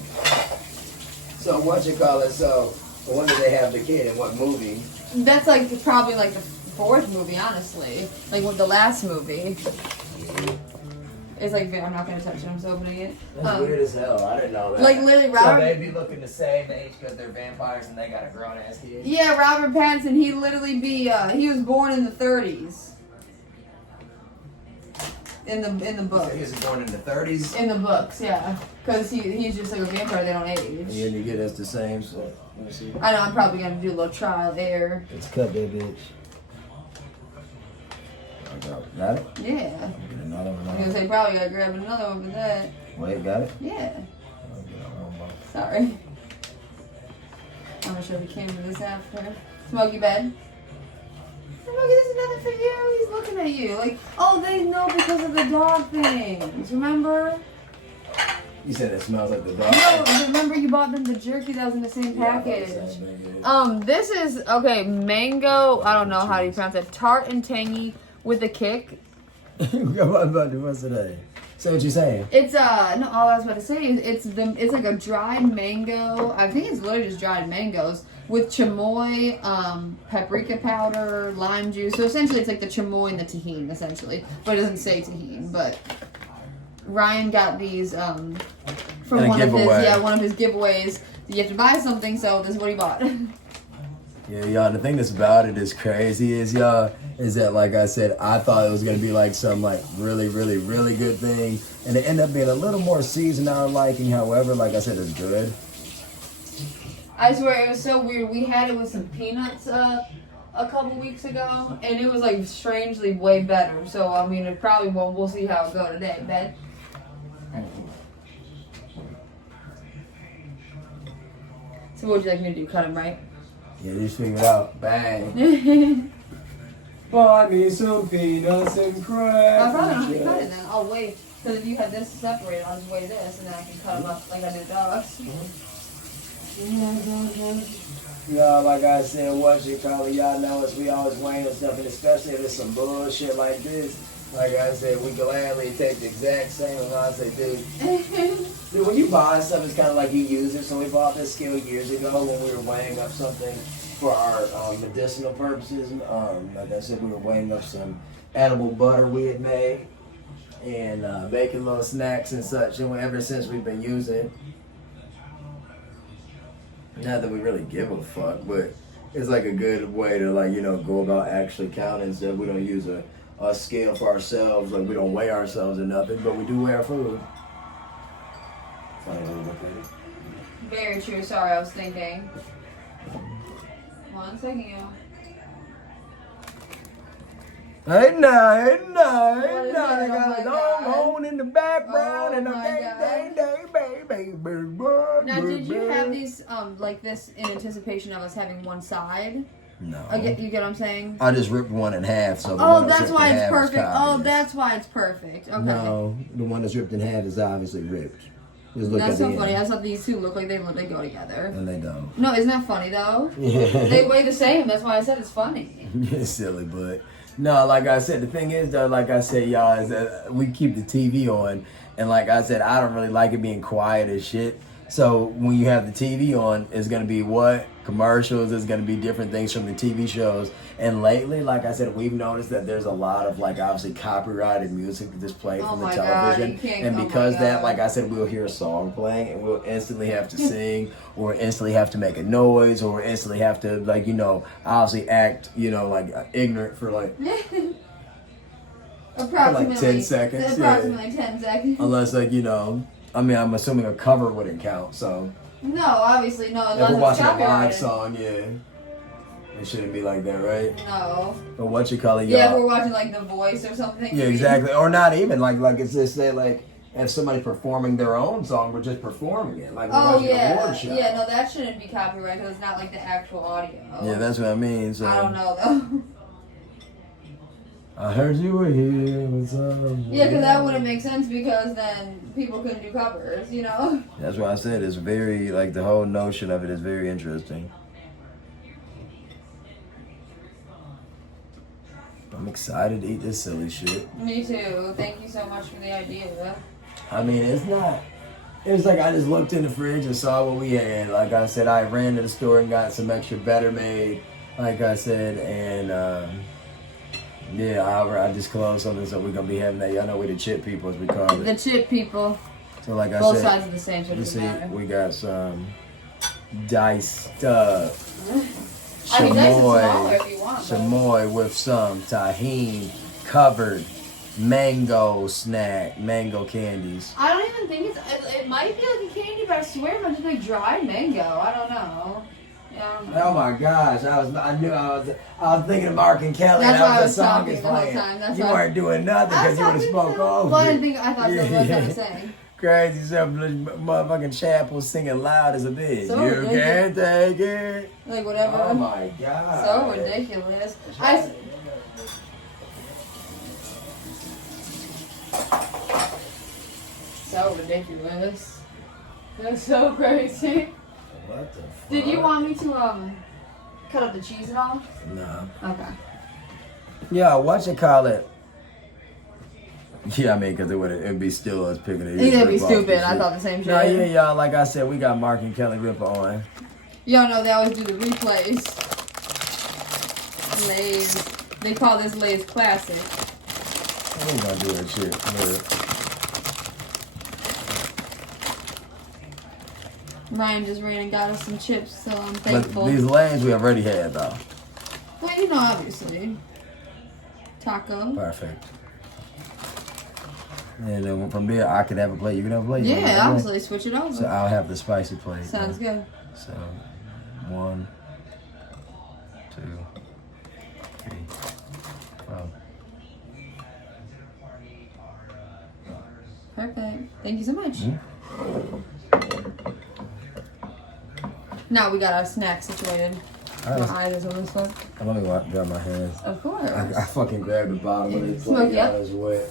So what you call it, so when did they have the kid, in what movie? That's like probably like the 4th movie, honestly. Like with the last movie. It's like, I'm not going to touch it, I'm just opening it. That's weird as hell, I didn't know that. Like literally Robert... So they be looking the same age because they're vampires and they got a grown ass kid? Yeah, Robert Pattinson, he literally he was born in the 30s. In the book. He was born in the 30s? In the books, yeah. Because he's just like a vampire, they don't age. Yeah, you get us the same, so let me see. I know, I'm probably going to do a little trial error. Let's cut that bitch. Got it? Yeah. Get another one. I was going to say, probably got to grab another one for that. Wait, got it? Yeah. I'll get one more. Sorry. I'm going to show the camera this after. Smokey bed. Smokey, this is nothing for you. He's looking at you. Like, oh, they know because of the dog things. Remember? You said it smells like the dog. No, remember you bought them the jerky that was in the same package. This is, okay, mango, I don't know how you pronounce it, tart and tangy with a kick. What's today? Say what you're saying. It's, no, all I was about to say is it's like a dried mango, I think it's literally just dried mangoes, with chamoy, paprika powder, lime juice. So essentially it's like the chamoy and the tahini, essentially. But it doesn't say tahini, but... Ryan got these from one of his giveaways. You have to buy something, so this is what he bought. Yeah, y'all, the thing that's about it is crazy is that, like I said, I thought it was going to be like some like really, really, really good thing. And it ended up being a little more seasoned our liking. However, like I said, it's good. I swear, it was so weird. We had it with some peanuts a couple weeks ago, and it was like strangely way better. So, I mean, it probably won't. We'll see how it go today, Ben. So what would you like me to do? Cut him, right? Yeah, just figure it out. Bang. Buy me some peanuts and I crab. probably don't have to cut it then. I'll wait. Because if you had this separated, I'll just weigh this, and then I can cut them up like I do dogs. Y'all, like I said, what you call it, y'all know us, we always weighing stuff, and especially if it's some bullshit like this. Like I said, we gladly take the exact same amount. I say, dude, when you buy stuff, it's kind of like you use it. So we bought this scale years ago when we were weighing up something for our medicinal purposes. Like I said, we were weighing up some edible butter we had made and making little snacks and such. And ever since we've been using it. Not that we really give a fuck, but it's like a good way to go about actually counting stuff. We don't use a scale for ourselves, like we don't weigh ourselves or nothing, but we do weigh our food. Funny way to look at it. Very true. Sorry, I was thinking. 1 second, y'all. Hey now, What is they it? got a Oh my long God. horn in the background Oh and a my day, baby. Now, did you have these like this in anticipation of us having one side? No. You get what I'm saying? I just ripped one in half. So that's why it's perfect. Oh, that's why it's perfect. Okay. No, the one that's ripped in half is obviously ripped. Just look That's at so the funny. end. I thought these two look like they go together. And they don't. No, isn't that funny though? Yeah. They weigh the same. That's why I said it's funny. It's silly, but no, like I said, the thing is though, like I said, y'all, is that we keep the TV on, and like I said, I don't really like it being quiet as shit. So when you have the TV on, it's gonna be what? Commercials, it's gonna be different things from the TV shows. And lately, like I said, we've noticed that there's a lot of like obviously copyrighted music that's played from the television. And because that, like I said, we'll hear a song playing and we'll instantly have to sing or instantly have to make a noise or instantly have to like, you know, obviously act, you know, like ignorant for like approximately like 10 seconds. Approximately 10 seconds. Unless like, you know, I mean, I'm assuming a cover wouldn't count, so. No, obviously no. If we're Unless watching it's a live copyrighted. song, yeah. It shouldn't be like that, right? No. But what you call it, y'all? Yeah, if we're watching like The Voice or something. Yeah, exactly. Or not even like it's just say like if somebody performing their own song, we're just performing it like we're watching an award show. Yeah, no, that shouldn't be copyrighted because it's not like the actual audio. Yeah, that's what I mean. So I don't know though. I heard you were here with some. Yeah, because that wouldn't make sense because then people couldn't do covers, you know? That's why I said it's very, like, the whole notion of it is very interesting. I'm excited to eat this silly shit. Me too. Thank you so much for the idea. I mean, it's not. It was like I just looked in the fridge and saw what we had. Like I said, I ran to the store and got some extra Better Made, like I said, and yeah, I just closed something, so we're gonna be having that. Y'all know we the chip people, as we call it. The chip people. So like I Both said, sides are the same, so it you doesn't see, matter. we got some diced up I mean, that's smaller chamoy, if you want. but- chamoy with some tahini covered mango snack, mango candies. I don't even think it might be like a candy, but I swear it might just like dried mango. I don't know. Yeah, I don't know. Oh my gosh! I was thinking of Mark and Kelly. That's And why I the was song talking is the whole playing. time. That's You why- weren't doing nothing because you would have spoke over. Well, I it. didn't think I thought that's what I was saying. Crazy stuff. Motherfucking Chapel singing loud as a bitch. So you ridiculous. can't take it. Like whatever. Oh my god. So ridiculous. So ridiculous. That's so crazy. What the fuck? Did you want me to cut up the cheese at all? No. Okay. Yeah, what you call it? Yeah, I mean, because it'd be still us picking it. It'd be stupid. I thought the same shit. No, yeah, y'all. Like I said, we got Mark and Kelly Ripper on. Y'all know they always do the replays. Lay's. They call this Lay's Classic. I ain't gonna do that shit. Ryan just ran and got us some chips, so I'm But thankful. these lanes we already had, though. Well, you know, obviously. Taco. Perfect. And then from there, I could have a plate. You can have a plate. Yeah, obviously. Switch it over. So I'll have the spicy plate. Sounds good. So, 1, 2, 3, 4. Perfect. Thank you so much. Mm-hmm. Now we got our snack situated. All right. My eyes are this one. Let me grab my hands. Of course. I fucking grabbed the bottom of this Smoke plate. ya? Y'all is wet.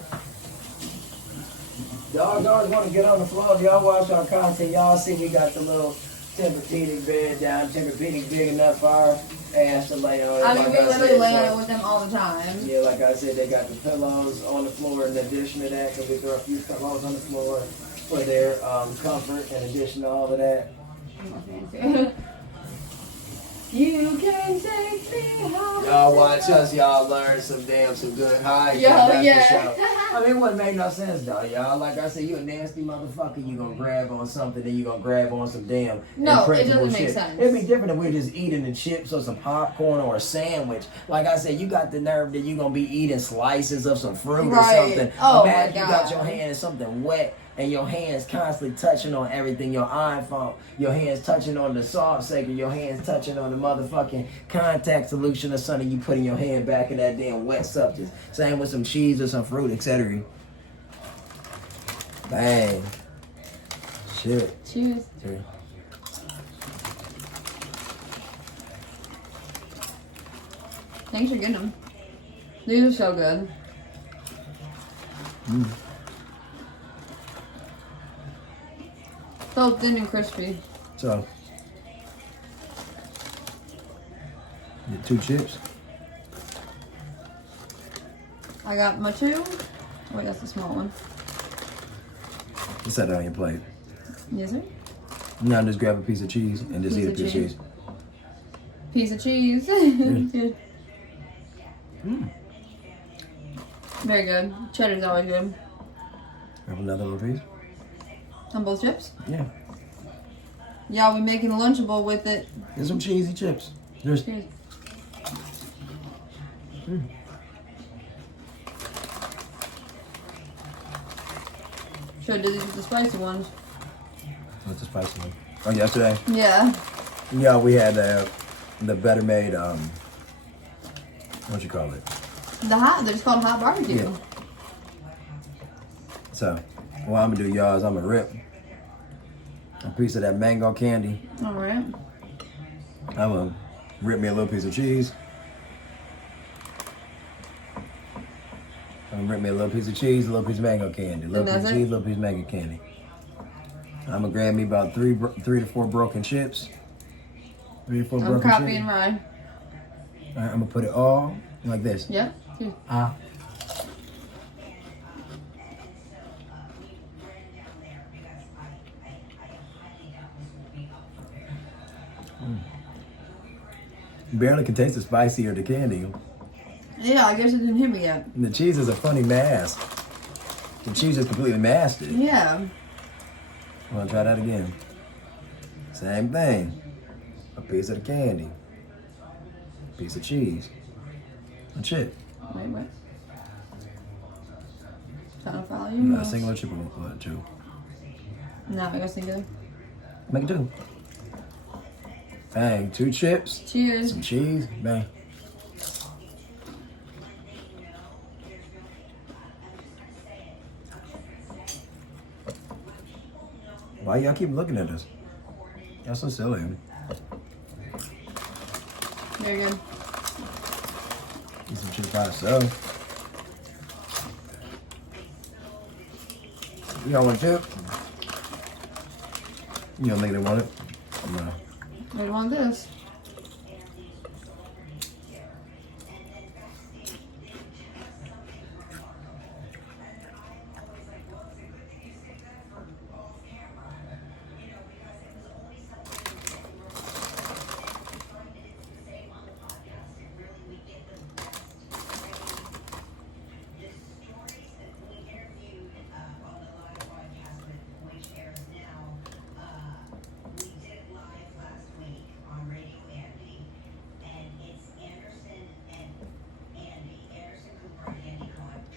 Y'all always want to get on the floor. If y'all watch our content, y'all see we got the little Tempur-Pedic bed down. Tempur-Pedic big enough for our ass to lay on. I mean, Like we I literally said, lay on so- it with them all the time. Yeah, like I said, they got the pillows on the floor in addition to that, because we throw a few pillows on the floor for their comfort in addition to all of that. You can take me home. Y'all watch us, y'all learn some good high. Yo, yeah. I mean, it wouldn't make no sense though, y'all. Like I said, you a nasty motherfucker. You gonna grab on something, then you gonna grab on some damn No, it impressionable doesn't make shit. sense. It'd be different if we're just eating the chips or some popcorn or a sandwich. Like I said, you got the nerve that you gonna be eating slices of some fruit or Right. something. Oh, my Imagine you got God. your hand in something wet. And your hands constantly touching on everything, your iPhone, your hands touching on the salt shaker, your hands touching on the motherfucking contact solution or something you put in your hand back in that damn wet substance. Same with some cheese or some fruit, etc. Bang. Shit. Cheers. Cheers. Thanks for getting them. These are so good. So thin and crispy. So, get 2 chips. I got my 2. Wait, that's the small one. Just set it on your plate. Yes, sir. Now just grab a piece of cheese and just eat a piece of cheese. Piece of cheese. Good. Very good. Cheddar's always good. Grab another little piece. On both chips? Yeah. Y'all be making a Lunchable with it. Get some cheesy chips. Just. Cheers. Should have did these with the spicy ones. What's the spicy one? Oh, yesterday? Yeah. Yeah, we had the better made, what you call it? They're just called hot barbecue. Yeah. So, what I'm gonna do, y'all, is I'm gonna rip a piece of that mango candy. All right. I'm gonna rip me a little piece of cheese. I'm gonna rip me a little piece of cheese, a little piece of mango candy, a little piece of cheese, a little piece of mango candy. I'm gonna grab me about 3 to 4 broken chips. 3 to 4 broken chips. I'm copying Ryan. All right, I'm gonna put it all like this. Yeah. Barely can taste the spicy or the candy. Yeah, I guess it didn't hit me yet. And the cheese is a funny mask. The cheese is completely masked it. Yeah. Wanna try that again? Same thing. A piece of the candy. A piece of cheese. A chip. Wait. Trying to follow you. You got a singular chip or 2? No, I guess singular. Make it 2. Bang. 2 chips. Cheers. Some cheese. Bang. Why y'all keep looking at us? Y'all so silly. Very good. Eat some chips by itself. You don't want a chip? You don't think they want it? No. I want this.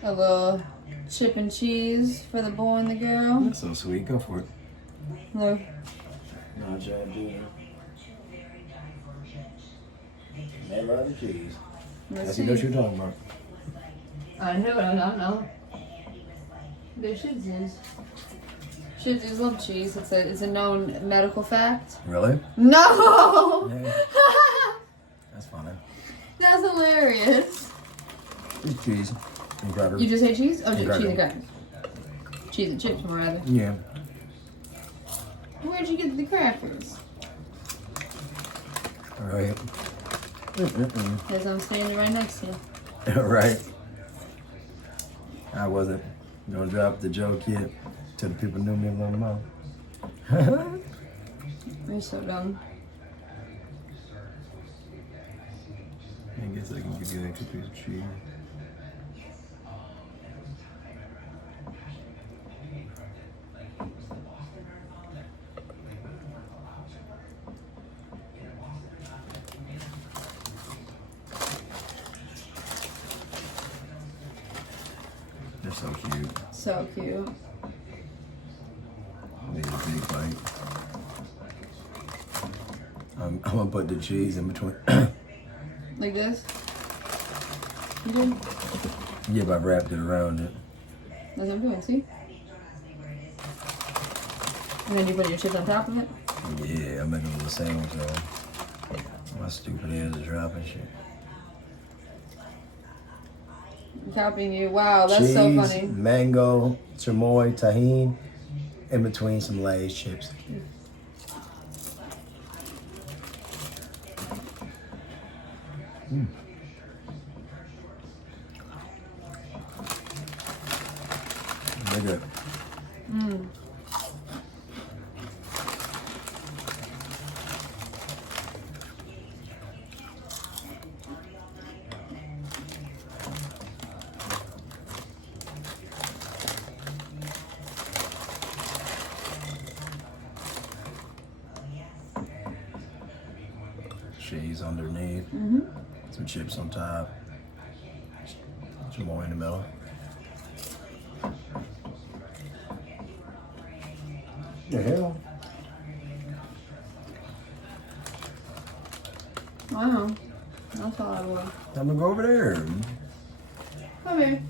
A little chip and cheese for the boy and the girl. That's so sweet. Go for it. Look. No, Chad, do it. Never other cheese. Let's You know what see. you're talking about. I know. They're Shih-Tzus. Shih-Tzus love cheese. It's a known medical fact. Really? No! Yeah. That's funny. That's hilarious. It's cheese and crackers. You just say cheese? Oh, And cheese crackers. and crackers. Cheese and chips, more rather. Yeah. Where'd you get the crackers? All right. Because I'm standing right next to you. All right. I wasn't gonna drop the joke yet till the people knew me a little more. You're so dumb. I guess I can give you an extra piece of cheese. They're so cute. So cute. Need a big bite. I'm gonna put the cheese in between. Like this? You did? Yeah, but I wrapped it around it. That's what I'm doing, see? And then you put your chips on top of it? Yeah, I'm making a little sandwich though. My stupid ass is dropping shit. I'm copying you. Wow, that's Cheese, so funny. mango, chamoy, tahini, in between some Lay's chips. They're good. Cheese underneath, some chips on top, some more in the middle. The hell? Wow. That's all I would. I'm gonna go over there. Come here.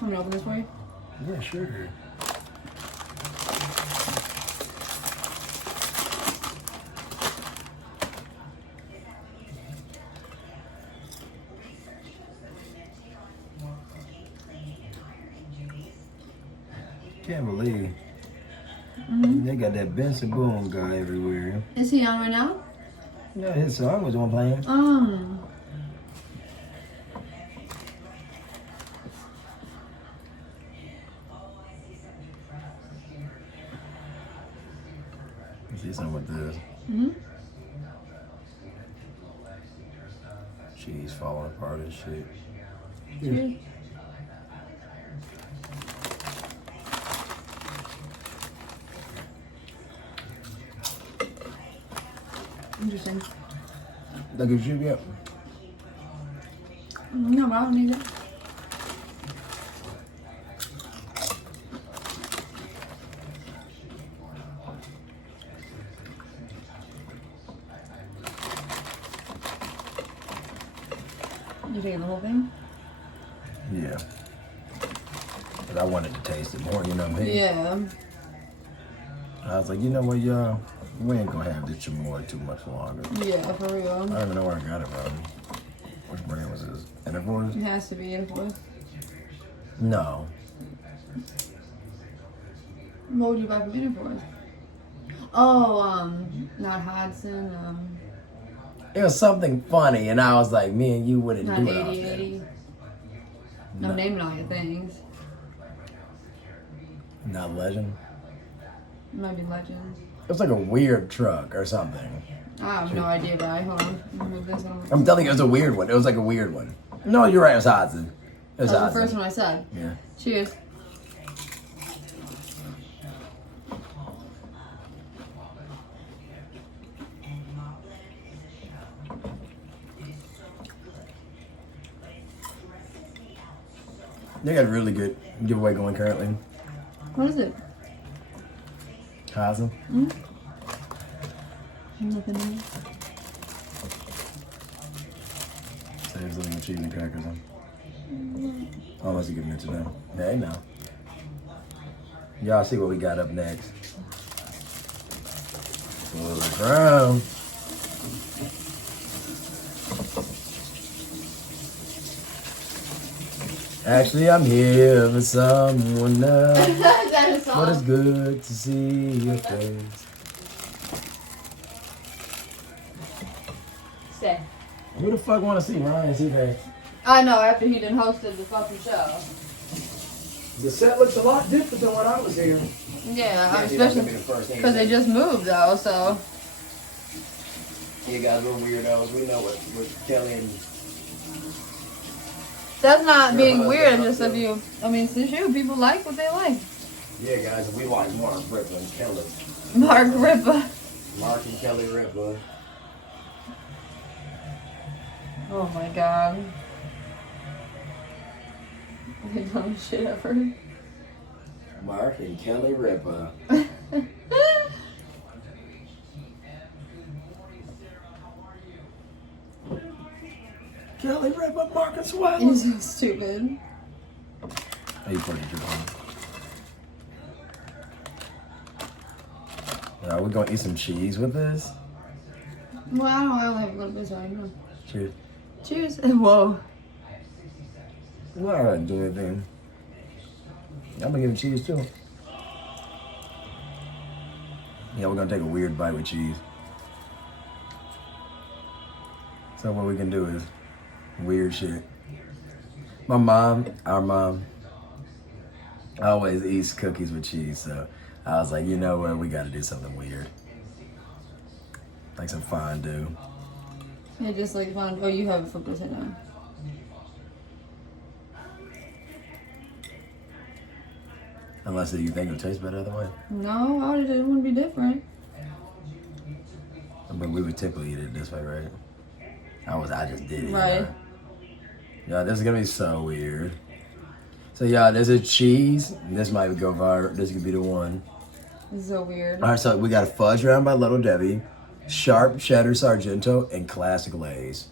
I'm gonna open this for you. Yeah, sure. Can't believe they got that Benson Boone guy everywhere. Is he on right now? Yeah, his song was on playing. Let's see something with this. Cheese falling apart and shit. Cheers. Interesting. That gives you yet? No, but I don't need it. You taking the whole thing? Yeah. But I wanted to taste it more, you know what I mean? Yeah. I was like, you know what, y'all? We ain't gonna have this chamoy too much longer. Yeah, for real. I don't even know where I got it from. Which brand was this? Interforce? It has to be Interforce. No. What would you buy from Interforce? Oh, not Hodson. It was something funny, and I was like, me and you wouldn't Not do it off 8080. that. I'm naming all your things. Not Legend. It might be Legend. It was like a weird truck or something. I have no idea, but hold on. Let me move this over. I'm telling you, it was a weird one. It was like a weird one. No, you're right. It was Hodson. It was That was Hodson. the first one I said. Yeah. Cheers. They got a really good giveaway going currently. What is it? Hodson. Nothing in it. Saves living with cheese and crackers on. Unless you're giving it to them. Hey, now. Y'all see what we got up next. Look around. Actually, I'm here for someone else. That is But it's good to see your face. Stay. Who the fuck want to see Ryan Seacrest? I know, after he done hosted the fucking show. The set looks a lot different than when I was here. Yeah, especially because they just moved though, so. You guys were weirdos. We know what Kelly and... That's not being weird, just if you, I mean, it's you, people like what they like. Yeah, guys, we like Mark, Ripper, and Kelly. Mark Ripa. Mark and Kelly Ripper. Oh my god. The dumbest shit ever. Mark and Kelly Ripper. Kelly Ripper, Mark and Swell. You're so stupid. Hey, you fucking Are we gonna eat some cheese with this? Well, I don't know. I only have a little bit, so I don't know. Cheers. Cheers. Whoa. Well, all right, do anything. I'm gonna give him cheese too. Yeah, we're gonna take a weird bite with cheese. So what we can do is weird shit. My mom, our mom, always eats cookies with cheese. So I was like, you know what? We got to do something weird, like some fondue. Yeah, just like fun. Oh, you have it flipped upside down. Unless you think it'll taste better other way. No, why would it wouldn't be different? But we would typically eat it this way, right? I just did it. Right. Yeah, this is gonna be so weird. So yeah, there's a cheese. This might go viral. This could be the one. This is so weird. All right, so we got a fudge round by Little Debbie, sharp cheddar Sargento, and classic Lay's.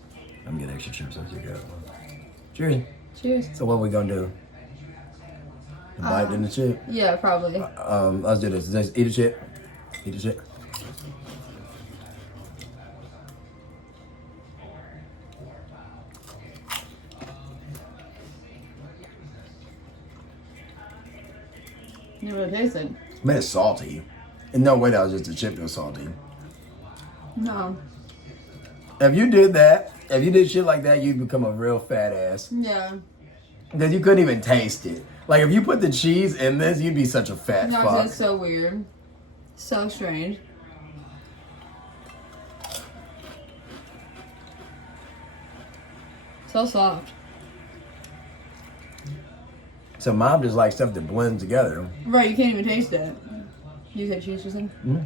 I'm gonna get extra chips as you go. Cheers. Cheers. So what we gonna do? A bite in the chip? Yeah, probably. Let's do this. Just eat a chip. Eat a chip. Never tasted. Man, it's salty. And no way that was just a chip that was salty. No. If you did that, if you did shit like that, you'd become a real fat ass. Yeah. Because you couldn't even taste it. Like, if you put the cheese in this, you'd be such a fat No, fuck. it's so weird. So strange. So soft. So mom just likes stuff that blends together. Right, you can't even taste it. You said cheese or something? Mm-hmm.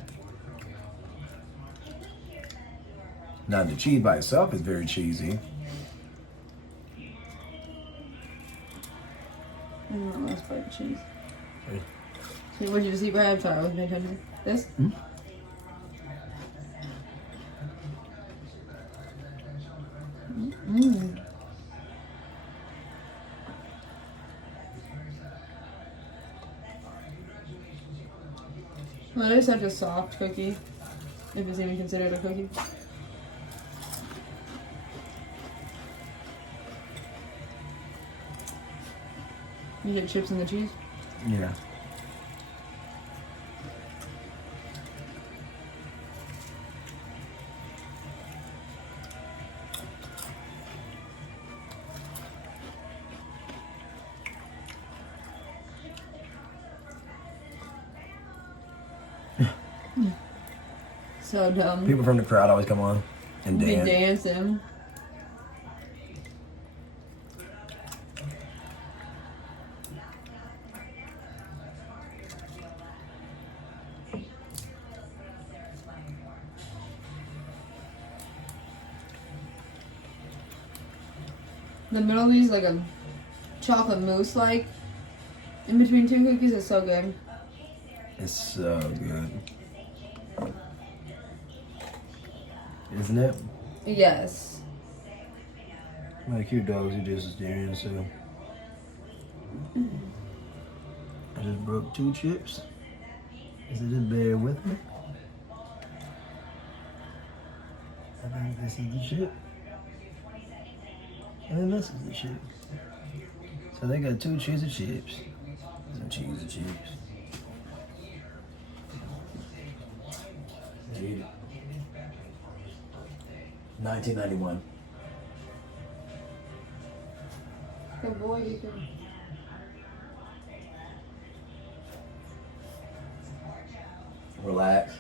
Now, the cheese by itself is very cheesy. I don't know, let's bite the cheese. Hey. So what did you just eat, Brad? I'm sorry, I wasn't paying attention. This? Mm-hmm. Mmm. Well, it is such a soft cookie, if it's even considered a cookie. You get chips and the cheese? Yeah. So dumb. People from the crowd always come on and Be dance. dancing. The middle of these like a chocolate mousse like in between two cookies is so good. It's so good. Isn't it? Yes. My cute dogs who just staring, so I just broke 2 chips. So just bear with me. I think this is the chip. And then this is the chip. So they got 2 cheese of chips. Some cheese of chips. Eat it. 1991. Good boy, you can. Relax.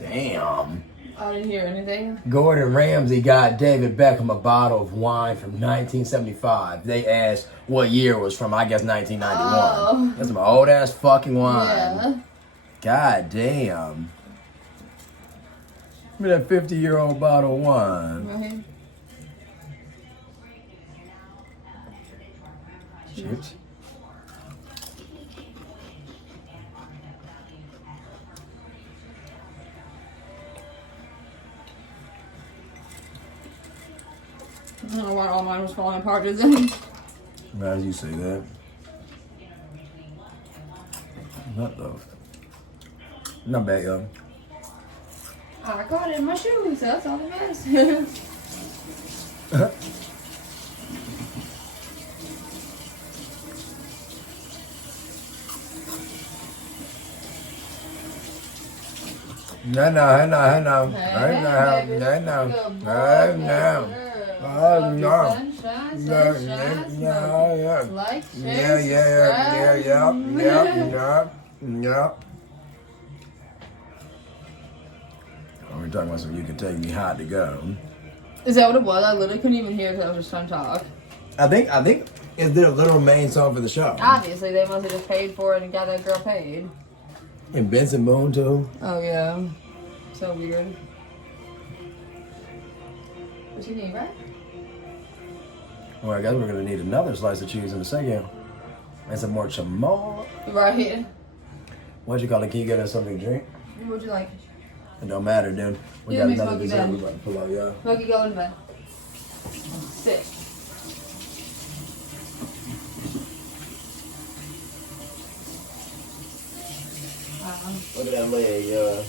Damn. I didn't hear anything. Gordon Ramsay got David Beckham a bottle of wine from 1975. They asked what year it was from, I guess 1991. Oh. That's some old ass fucking wine. Yeah. God damn. Give me that 50-year-old bottle of wine. Right here. Chips. I don't know why all mine was falling apart just then. As you say that. Not though. Not bad, yo. I caught it in my shoes, so that's all that matters. No. Like, share, Yeah. We're talking about some you can take me hot to go. Is that what it was? I literally couldn't even hear because I was just trying to talk. I think it's their literal main song for the show. Obviously, they must have just paid for it and got that girl paid. And Benson Boone too. Oh yeah, so weird. What you need, right? Well, I guess we're gonna need another slice of cheese in a second. And some more chamois. Right here. What you call it? Can you get us something to drink? What would you like? It don't matter, then. We Yeah, got me another smoky dessert bed. we're about to pull out, yeah. Smokey, go in bed. Sit. Look at that leg, y'all.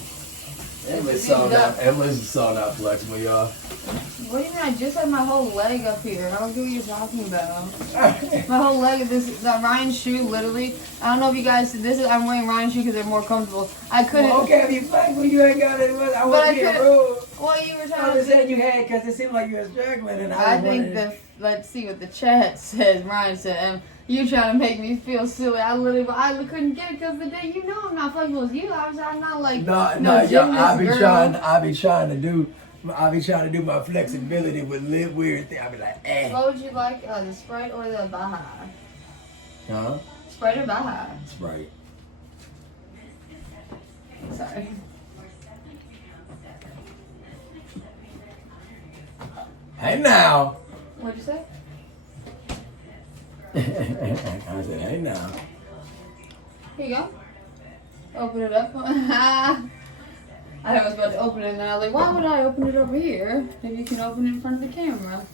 Emily's saw not flexible, y'all. What do you mean? I just had my whole leg up here. I don't get what you're talking about. My whole leg of that Ryan's shoe, literally. I don't know if you guys, I'm wearing Ryan's shoe because they're more comfortable. I couldn't. Well, okay, if you flexible, you ain't got it. I But wasn't I being couldn't. rude. Well, you were I trying was to. saying you had because it seemed like you were struggling, and I was think wondering- let's see what the chat says. Ryan said, you trying to make me feel silly. I couldn't get it because the day, you know I'm not flexible as you. I'm not like No, yo, I be gymnast trying. girl. I be trying to do my flexibility with lip weird thing. I be like, What would you like, the Sprite or the Baja? huh? Sprite or Baja? Sprite. Sorry. Hey now. What'd you say? I said, hey now. Here you go. Open it up. I was about to open it and I was like, why would I open it over here? Maybe you can open it in front of the camera.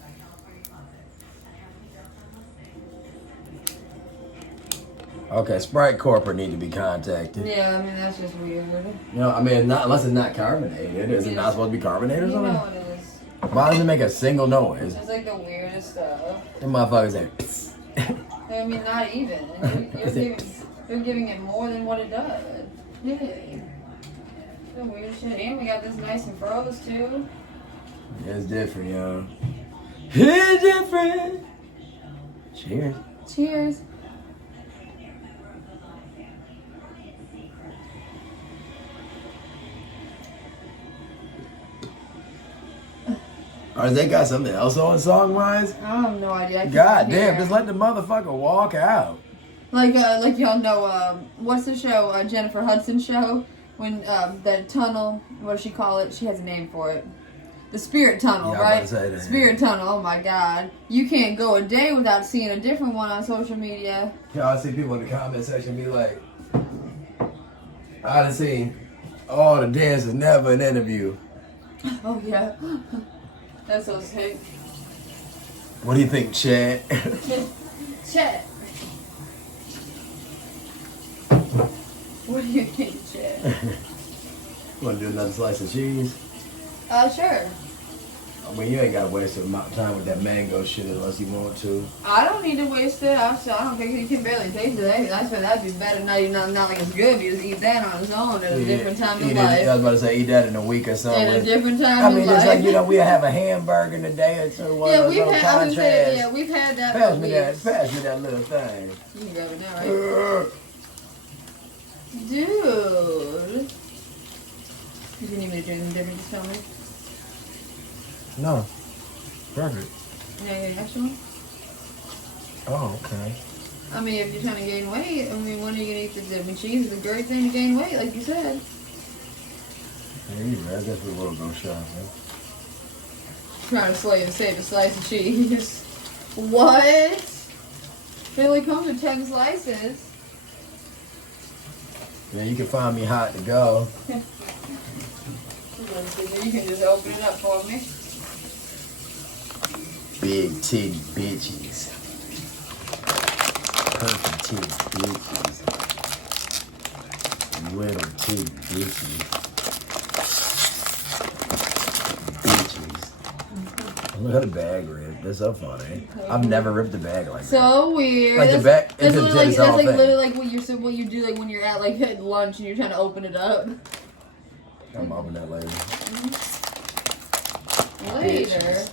Okay, Sprite Corporate need to be contacted. Yeah, I mean, that's just weird. You know, I mean, not unless it's not carbonated. Is it not supposed to be carbonated or You something? know what it is. Why doesn't it make a single noise? It's like the weirdest stuff. Them motherfuckers say, I mean, not even. You're giving it more than what it does. Yeah. The weird shit. And we got this nice and froze too. It's different, yo. It's different. Cheers. Cheers. Or they got something else on song wise? I have no idea. I can't God hear. damn, just let the motherfucker walk out. Like y'all know, what's the show? Jennifer Hudson show? When that tunnel, what does she call it? She has a name for it. The Spirit Tunnel, Yeah, I'm right? about to say that, Spirit Tunnel. Oh my God! You can't go a day without seeing a different one on social media. Yeah, I see people in the comment section be like, I done seen all the dances, never an interview. Oh yeah, that's so sick. What do you think, Chad? Chet. What do you think, Chet? Want to do another slice of cheese? Sure. I mean, you ain't got to waste a amount of time with that mango shit unless you want to. I don't need to waste it. I don't think you can barely taste it. I swear that'd be better. Not like it's good. You just eat that on its own at a different time in life. I was about to say, eat that in a week or something. At a different time I mean, in just life. like, you know, we'll have a hamburger in a day or two. Yeah, we've little had. I was contrast. saying, yeah, we've had that. Pass for me that, weeks. pass me that little thing. You can grab it now, right? Dude. You didn't even do anything different this summer. No. Perfect. Yeah, yeah, extra one. Oh, okay. I mean, if you're trying to gain weight, I mean, when are you gonna eat this? I mean, cheese is a great thing to gain weight, like you said. Yeah, you're right. I guess we will go shopping. Trying to save a slice of cheese. What? It only comes with 10 slices. Yeah, you can find me hot to go. You can just open it up for me. big titty bitches. Perfect titty bitches. Little titty bitches. Look at the bag rip. That's so funny. I've never ripped a bag like that. So weird. Like the bag. That's It's literally, its own thing. literally like what you do like when you're at like at lunch and you're trying to open it up. I'm opening that later. Later.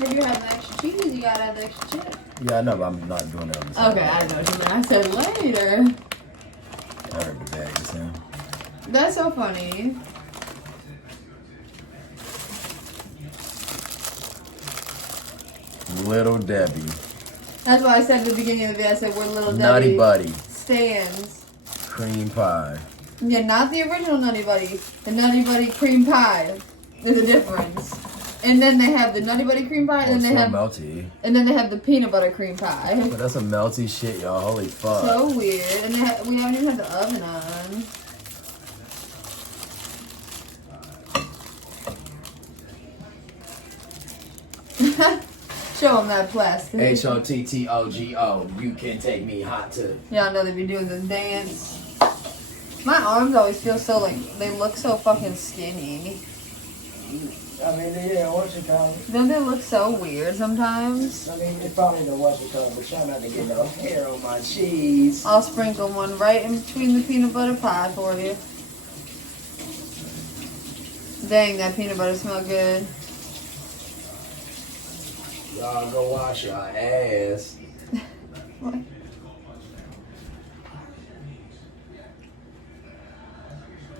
If you're having extra cheese, you gotta have the extra chip. Yeah, I know, but I'm not doing it on the same. Okay, I don't know what you meant. I said later. I ripped the bag this time. That's so funny. Little Debbie. That's why I said at the beginning of the video, I said we're Little Nutty Debbie Buddy. stands. Cream pie. Yeah, not the original Nutty Buddy. The Nutty Buddy cream pie. There's a difference. And then they have the Nutty Buddy cream pie, and then they have melty. and then they have the peanut butter cream pie. But that's some melty shit, y'all. Holy fuck. So weird. And we haven't even had the oven on. Show them that plastic. HOTTOGO. You can take me hot too. Y'all know they be doing the dance. My arms always feel so like they look so fucking skinny. I mean, yeah, what you call it? Don't they look so weird sometimes? I mean, it's probably the what you call it, but try not to get no hair on my cheese. I'll sprinkle one right in between the peanut butter pie for you. Dang, that peanut butter smell good. Y'all go wash your ass. What?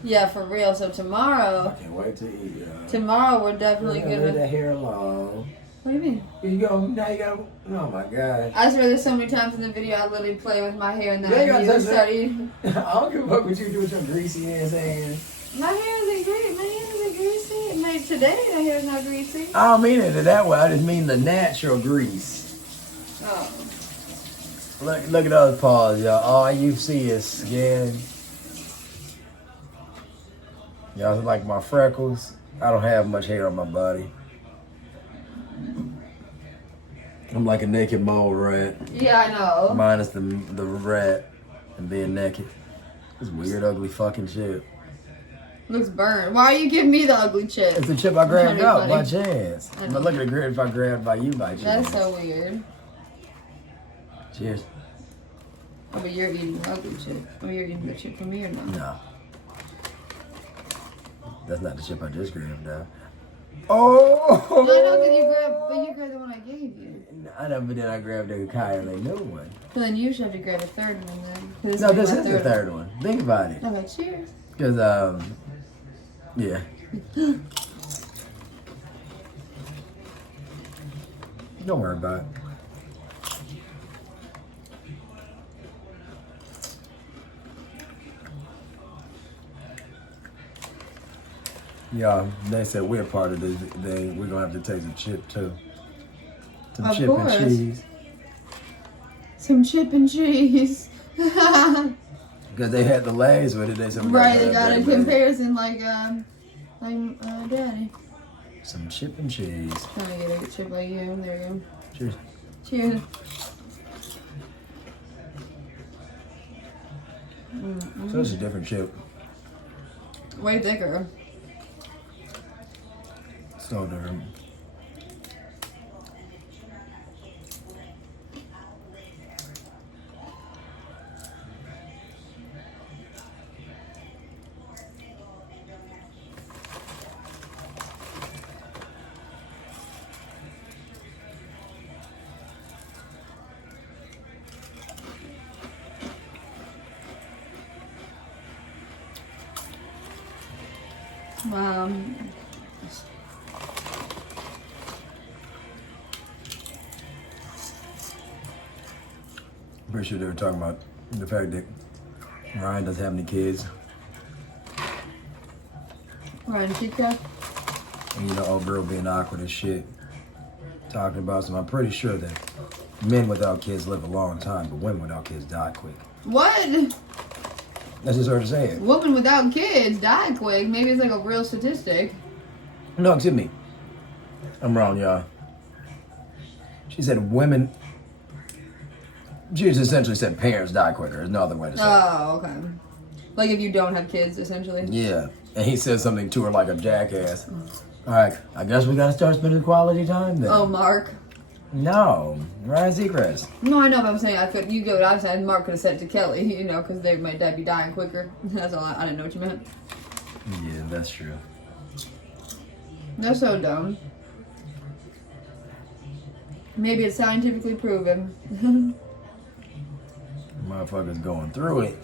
Yeah, for real. So tomorrow, I can't wait to eat. tomorrow we're definitely Leave gonna. that hair alone. What do you mean? You go now. You got. Oh my god. I swear, there's so many times in the video I literally play with my hair and then Yeah, you I gotta immediately touch start it. eating. I don't give a fuck what you do with your greasy ass hands. My hair isn't greasy. My hair isn't greasy. Maybe today my hair's not greasy. I don't mean it that way. I just mean the natural grease. Oh. Look at those paws, y'all. All you see is skin. Y'all like my freckles. I don't have much hair on my body. I'm like a naked mole rat. Yeah, I know. Minus the rat and being naked. It's weird, ugly fucking shit. Looks burned. Why are you giving me the ugly chip? It's the chip I grabbed trying to out be by funny. chance. I know. But look at the grip if I grabbed by you by chance. That's so weird. Cheers. Oh, but you're eating the ugly chip. Oh, you're eating the chip from me or not? No. That's not the chip I just grabbed out. Oh! No, because you grabbed the one I gave you. I know, but then I grabbed the entirely new one. So then you should have to grab a third one then. 'Cause No, this my is the third one. Think about it. I'm like, cheers. Because, yeah. Don't worry about it. Yeah, they said we're part of this thing. We're going to have to take some chip, too. Some Of chip course. and cheese. Some chip and cheese. Because they had the Lays with it. They said, Right, they got a Lays. comparison like Daddy. Some chip and cheese. Trying to get a chip like you. There you go. Cheers. Cheers. So it's a different chip. Way thicker. So different. Wow. Pretty sure they were talking about the fact that Ryan doesn't have any kids. Ryan Chica. And you know, old girl being awkward as shit. Talking about some. I'm pretty sure that men without kids live a long time, but women without kids die quick. What? That's just her saying. Women without kids die quick. Maybe it's like a real statistic. No, excuse me. I'm wrong, y'all. She said women. She just essentially said parents die quicker. There's no other way to say it. Oh, okay. Like if you don't have kids, essentially. Yeah. And he said something to her like a jackass. All right, I guess we gotta start spending quality time then. Oh, Mark. No, Ryan Seacrest. No, I know, but I'm saying you go what I said. Mark could have said it to Kelly, you know, because they might be dying quicker. That's all. I didn't know what you meant. Yeah, that's true. That's so dumb. Maybe it's scientifically proven. Motherfuckers going through it.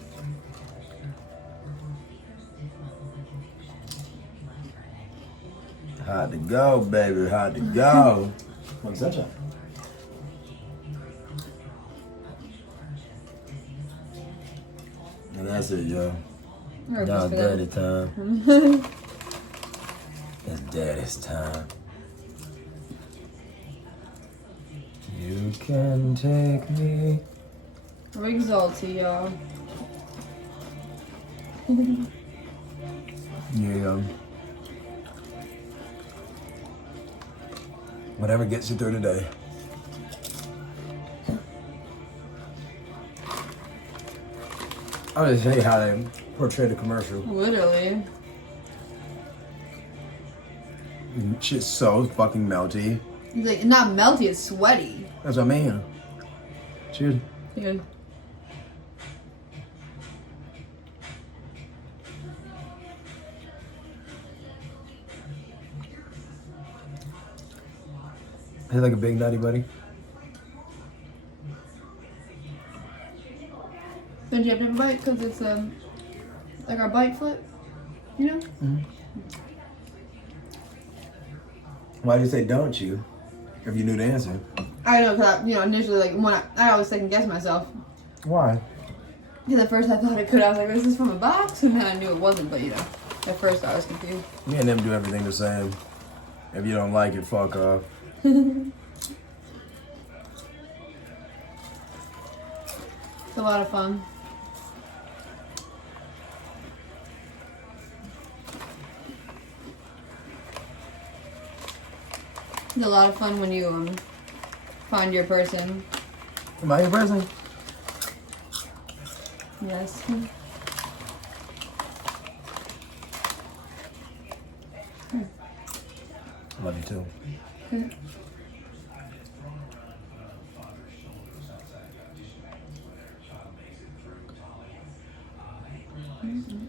Hard to go, baby. Hard to go. What's that? And that's it, yo. Now daddy time. It's daddy's time. You can take me. We're exalted, y'all. Yeah. Whatever gets you through the day. I just hate how they portray the commercial. Literally. Shit's so fucking melty. It's like, not melty, it's sweaty. That's what I mean. Cheers. Yeah. Is it like a big nutty buddy? Don't you have to have a bite? Because it's like our bite flip, you know? Mm-hmm. Why'd you say don't you? If you knew the answer. I know, because initially, like, when I always second guess myself. Why? Because at first I thought it could. I was like, is this from a box? And then I knew it wasn't, but at first I was confused. Me and them do everything the same. If you don't like it, fuck off. It's a lot of fun. It's a lot of fun when you find your person. Am I your person? Yes. Love you too.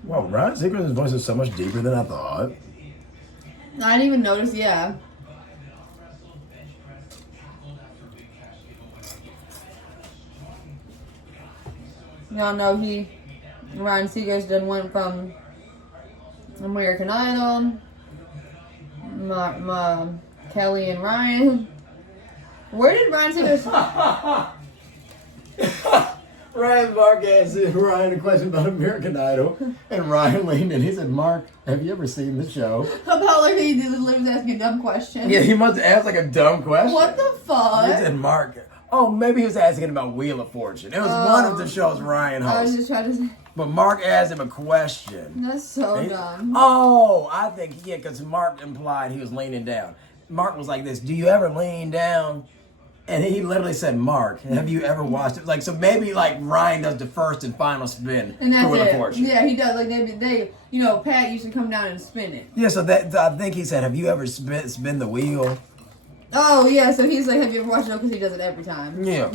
Wow, Ryan Seacrest's voice is so much deeper than I thought. I didn't even notice, yeah. Y'all know Ryan Seacrest done went from American Idol, Kelly and Ryan. Where did Ryan Seacrest... Ryan Mark asked Ryan a question about American Idol, and Ryan leaned in. He said, "Mark, have you ever seen the show?" About like he was asking a dumb question. Yeah, he must have asked like a dumb question. What the fuck? He said, "Mark." Oh, maybe he was asking about Wheel of Fortune. It was one of the shows Ryan hosts. I was just trying to say. But Mark asked him a question. That's so dumb. Oh, I think, yeah, because Mark implied he was leaning down. Mark was like this, "Do you ever lean down?" And he literally said, "Mark, have you ever watched it?" Like, so maybe like Ryan does the first and final spin And that's for Wheel of it. Fortune. Yeah, he does. Like they Pat used to come down and spin it. Yeah, so I think he said, "Have you ever spin the wheel?" Oh yeah, so he's like, have you ever watched it? Because he does it every time. Yeah.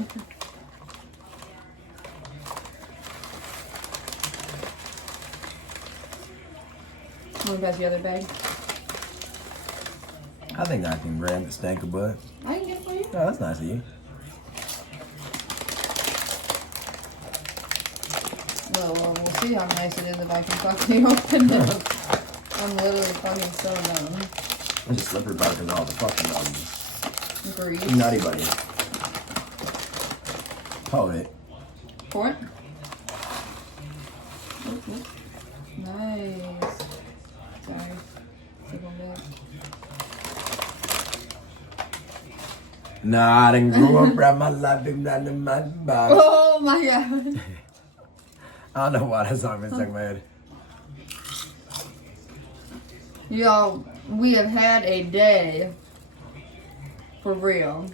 Want to pass the other bag? I think I can grab the stank of butt. I can get it for you. Oh, that's nice of you. Well, we'll see how nice it is if I can fucking open it. I'm literally fucking so dumb. I'm just slippery about it because all the fucking Grease. nutty buddy. Poet. Pour it. Oop, oop. Nice. Sorry. Take one back. Nah, I didn't grow up around my life, big not in my box. Oh my god. I don't know why that song been stuck in my head. Y'all, we have had a day. For real.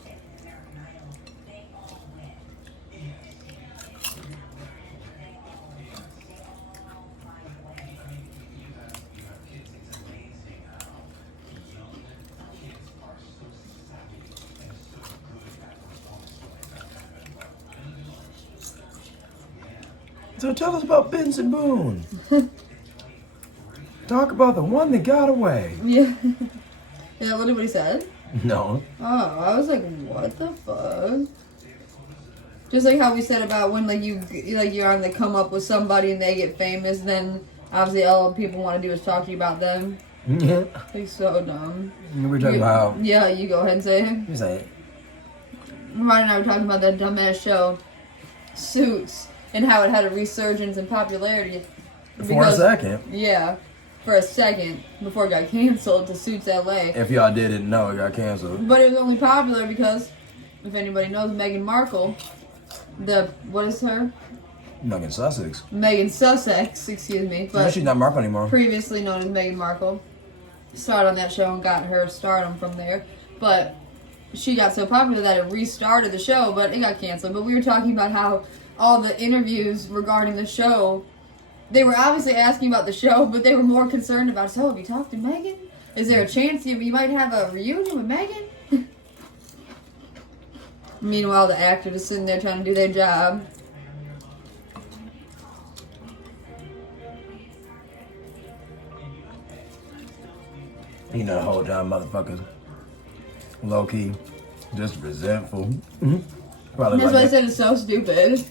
So tell us about Benson Boone. Talk about the one that got away. Yeah. Yeah, literally what he said. No. Oh, I was like, what the fuck? Just like how we said about when you're on the come up with somebody and they get famous, then obviously all people want to do is talk to you about them. Yeah. It's so dumb. We're talking about. Yeah, you go ahead and say it. You say it. Ryan and I were talking about that dumbass show, Suits, and how it had a resurgence in popularity. For a second. Yeah, for a second before it got canceled to Suits LA. If y'all didn't know, it got canceled. But it was only popular because, if anybody knows, Meghan Markle, what is her? Megan Sussex. Megan Sussex, excuse me. But No, she's not Markle anymore. previously known as Meghan Markle, started on that show and got her stardom from there. But she got so popular that it restarted the show, but it got canceled. But we were talking about how all the interviews regarding the show, they were obviously asking about the show, but they were more concerned about, so have you talked to Megan? Is there a chance you might have a reunion with Megan? Meanwhile, the actor is sitting there trying to do their job. You know, the whole time, motherfuckers, low key, just resentful. Probably That's like why I said it's so stupid.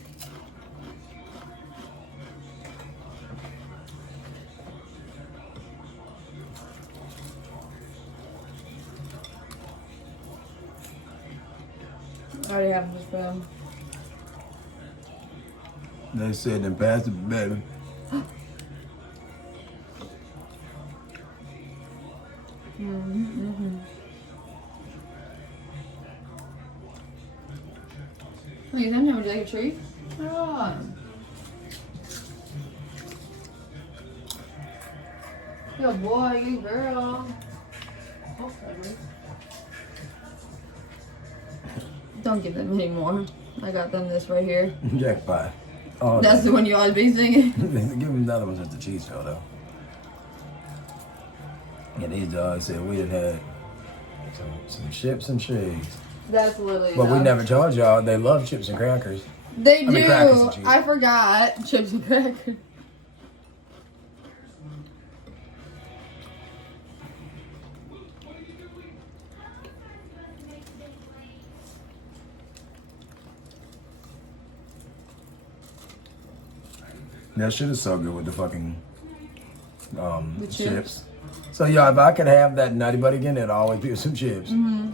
I already have this for them. They said and pass it, baby. Wait, then would you like a treat? Oh. Good boy, good girl. Don't give them any more. I got them this right here. Jackpot. Oh, That's the one you always be singing. Give him another one at the cheese show, though. And these dogs said we had some chips and cheese. That's literally. But we never told y'all they love chips and crackers. They do. mean, crackers and cheese. I forgot chips and crackers. That shit is so good with the fucking The chips. So yeah, if I could have that Nutty Buddy again, it'd always be with some chips. Mm-hmm.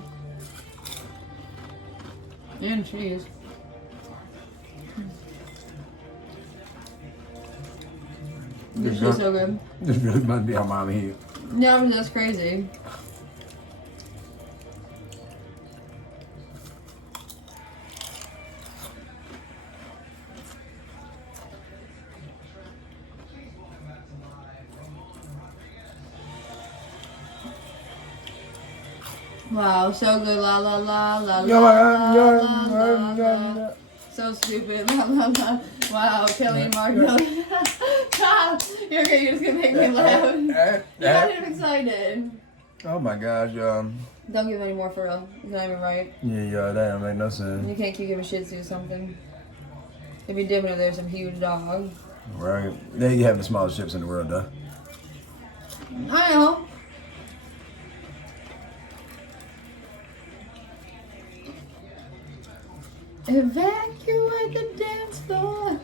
And cheese. This shit's so good. This really must be how mom eat. Yeah, that's crazy. Wow, so good. La la la la la la la la. So stupid. La la la. Wow, Kelly and Margot. You're okay. You're just gonna make me laugh. You got him excited. Oh my gosh, Don't give him any more for real. It's not even right. yeah, that don't make no sense. You can't keep giving Shih-Tzu something. It'd be different if there's some huge dog. Right? They have the smallest chips in the world, though. I know. Evacuate the dance floor.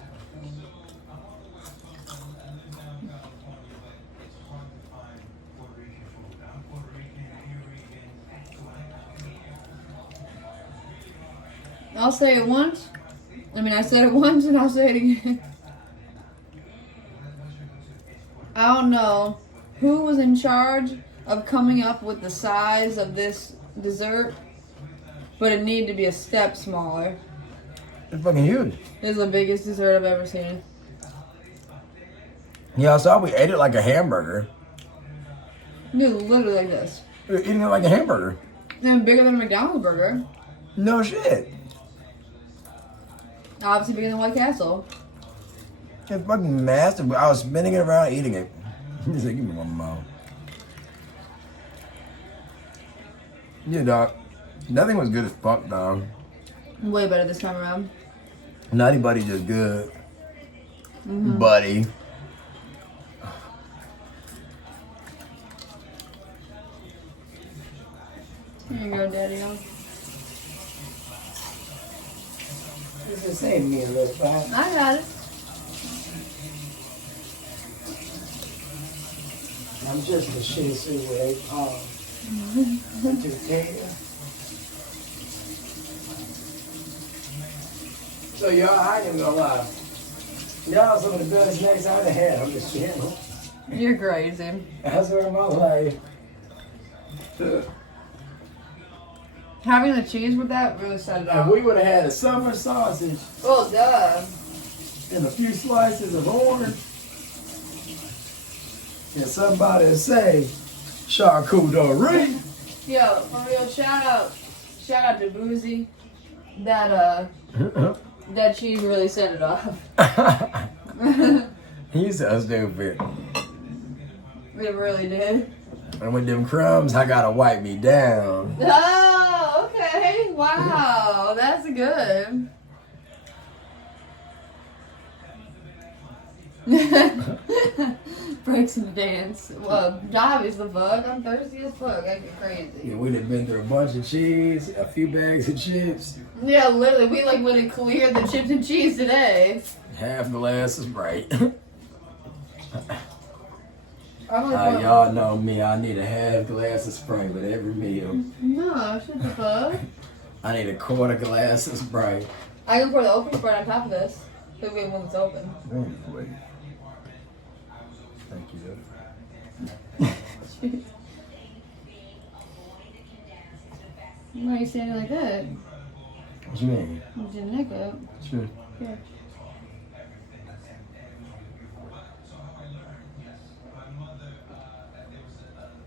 I'll say it once. I said it once and I'll say it again. I don't know who was in charge of coming up with the size of this dessert, but it needed to be a step smaller. It's fucking huge. This is the biggest dessert I've ever seen. Yeah, I saw we ate it like a hamburger. Dude, literally like this. We're eating it like a hamburger. And bigger than a McDonald's burger. No shit. Obviously bigger than White Castle. It's fucking massive. I was spinning it around, eating it. He's like, give me one more. Yeah, dog. Nothing was good as fuck, dog. Way better this time around. Nutty Buddy just good. buddy. Here you go, Daddy. Just save me a little bit. I got it. I'm just a Shih-Tzu with 8 pounds. To care. So y'all, I ain't even gonna lie. Y'all some of the best snacks I've ever had on this channel. You're crazy. That's what my life. Having the cheese with that really set it And off. we would have had a summer sausage Well, duh. and a few slices of orange. And somebody would say, charcuterie. Yo, for real, shout out to Boozy. That that cheese really set it off. He's so stupid. It really did. And with them crumbs, I gotta wipe me down. Oh, okay. Wow, that's good. Breaks in the dance. Well, Dive is the bug. I'm thirsty as fuck. I get crazy. Yeah, we done been through a bunch of cheese, a few bags of chips, Yeah, literally, we like went and cleared the chips and cheese today. half glass of Sprite. I'm like, Y'all know me, I need a half glass of Sprite with every meal. no, shut the fuck. I need a quarter glass of Sprite. I can pour the open Sprite on top of this. So we when it's open. Wait. Thank you. Why are you standing like that? What you mean? You did neck up. Sure. Yeah.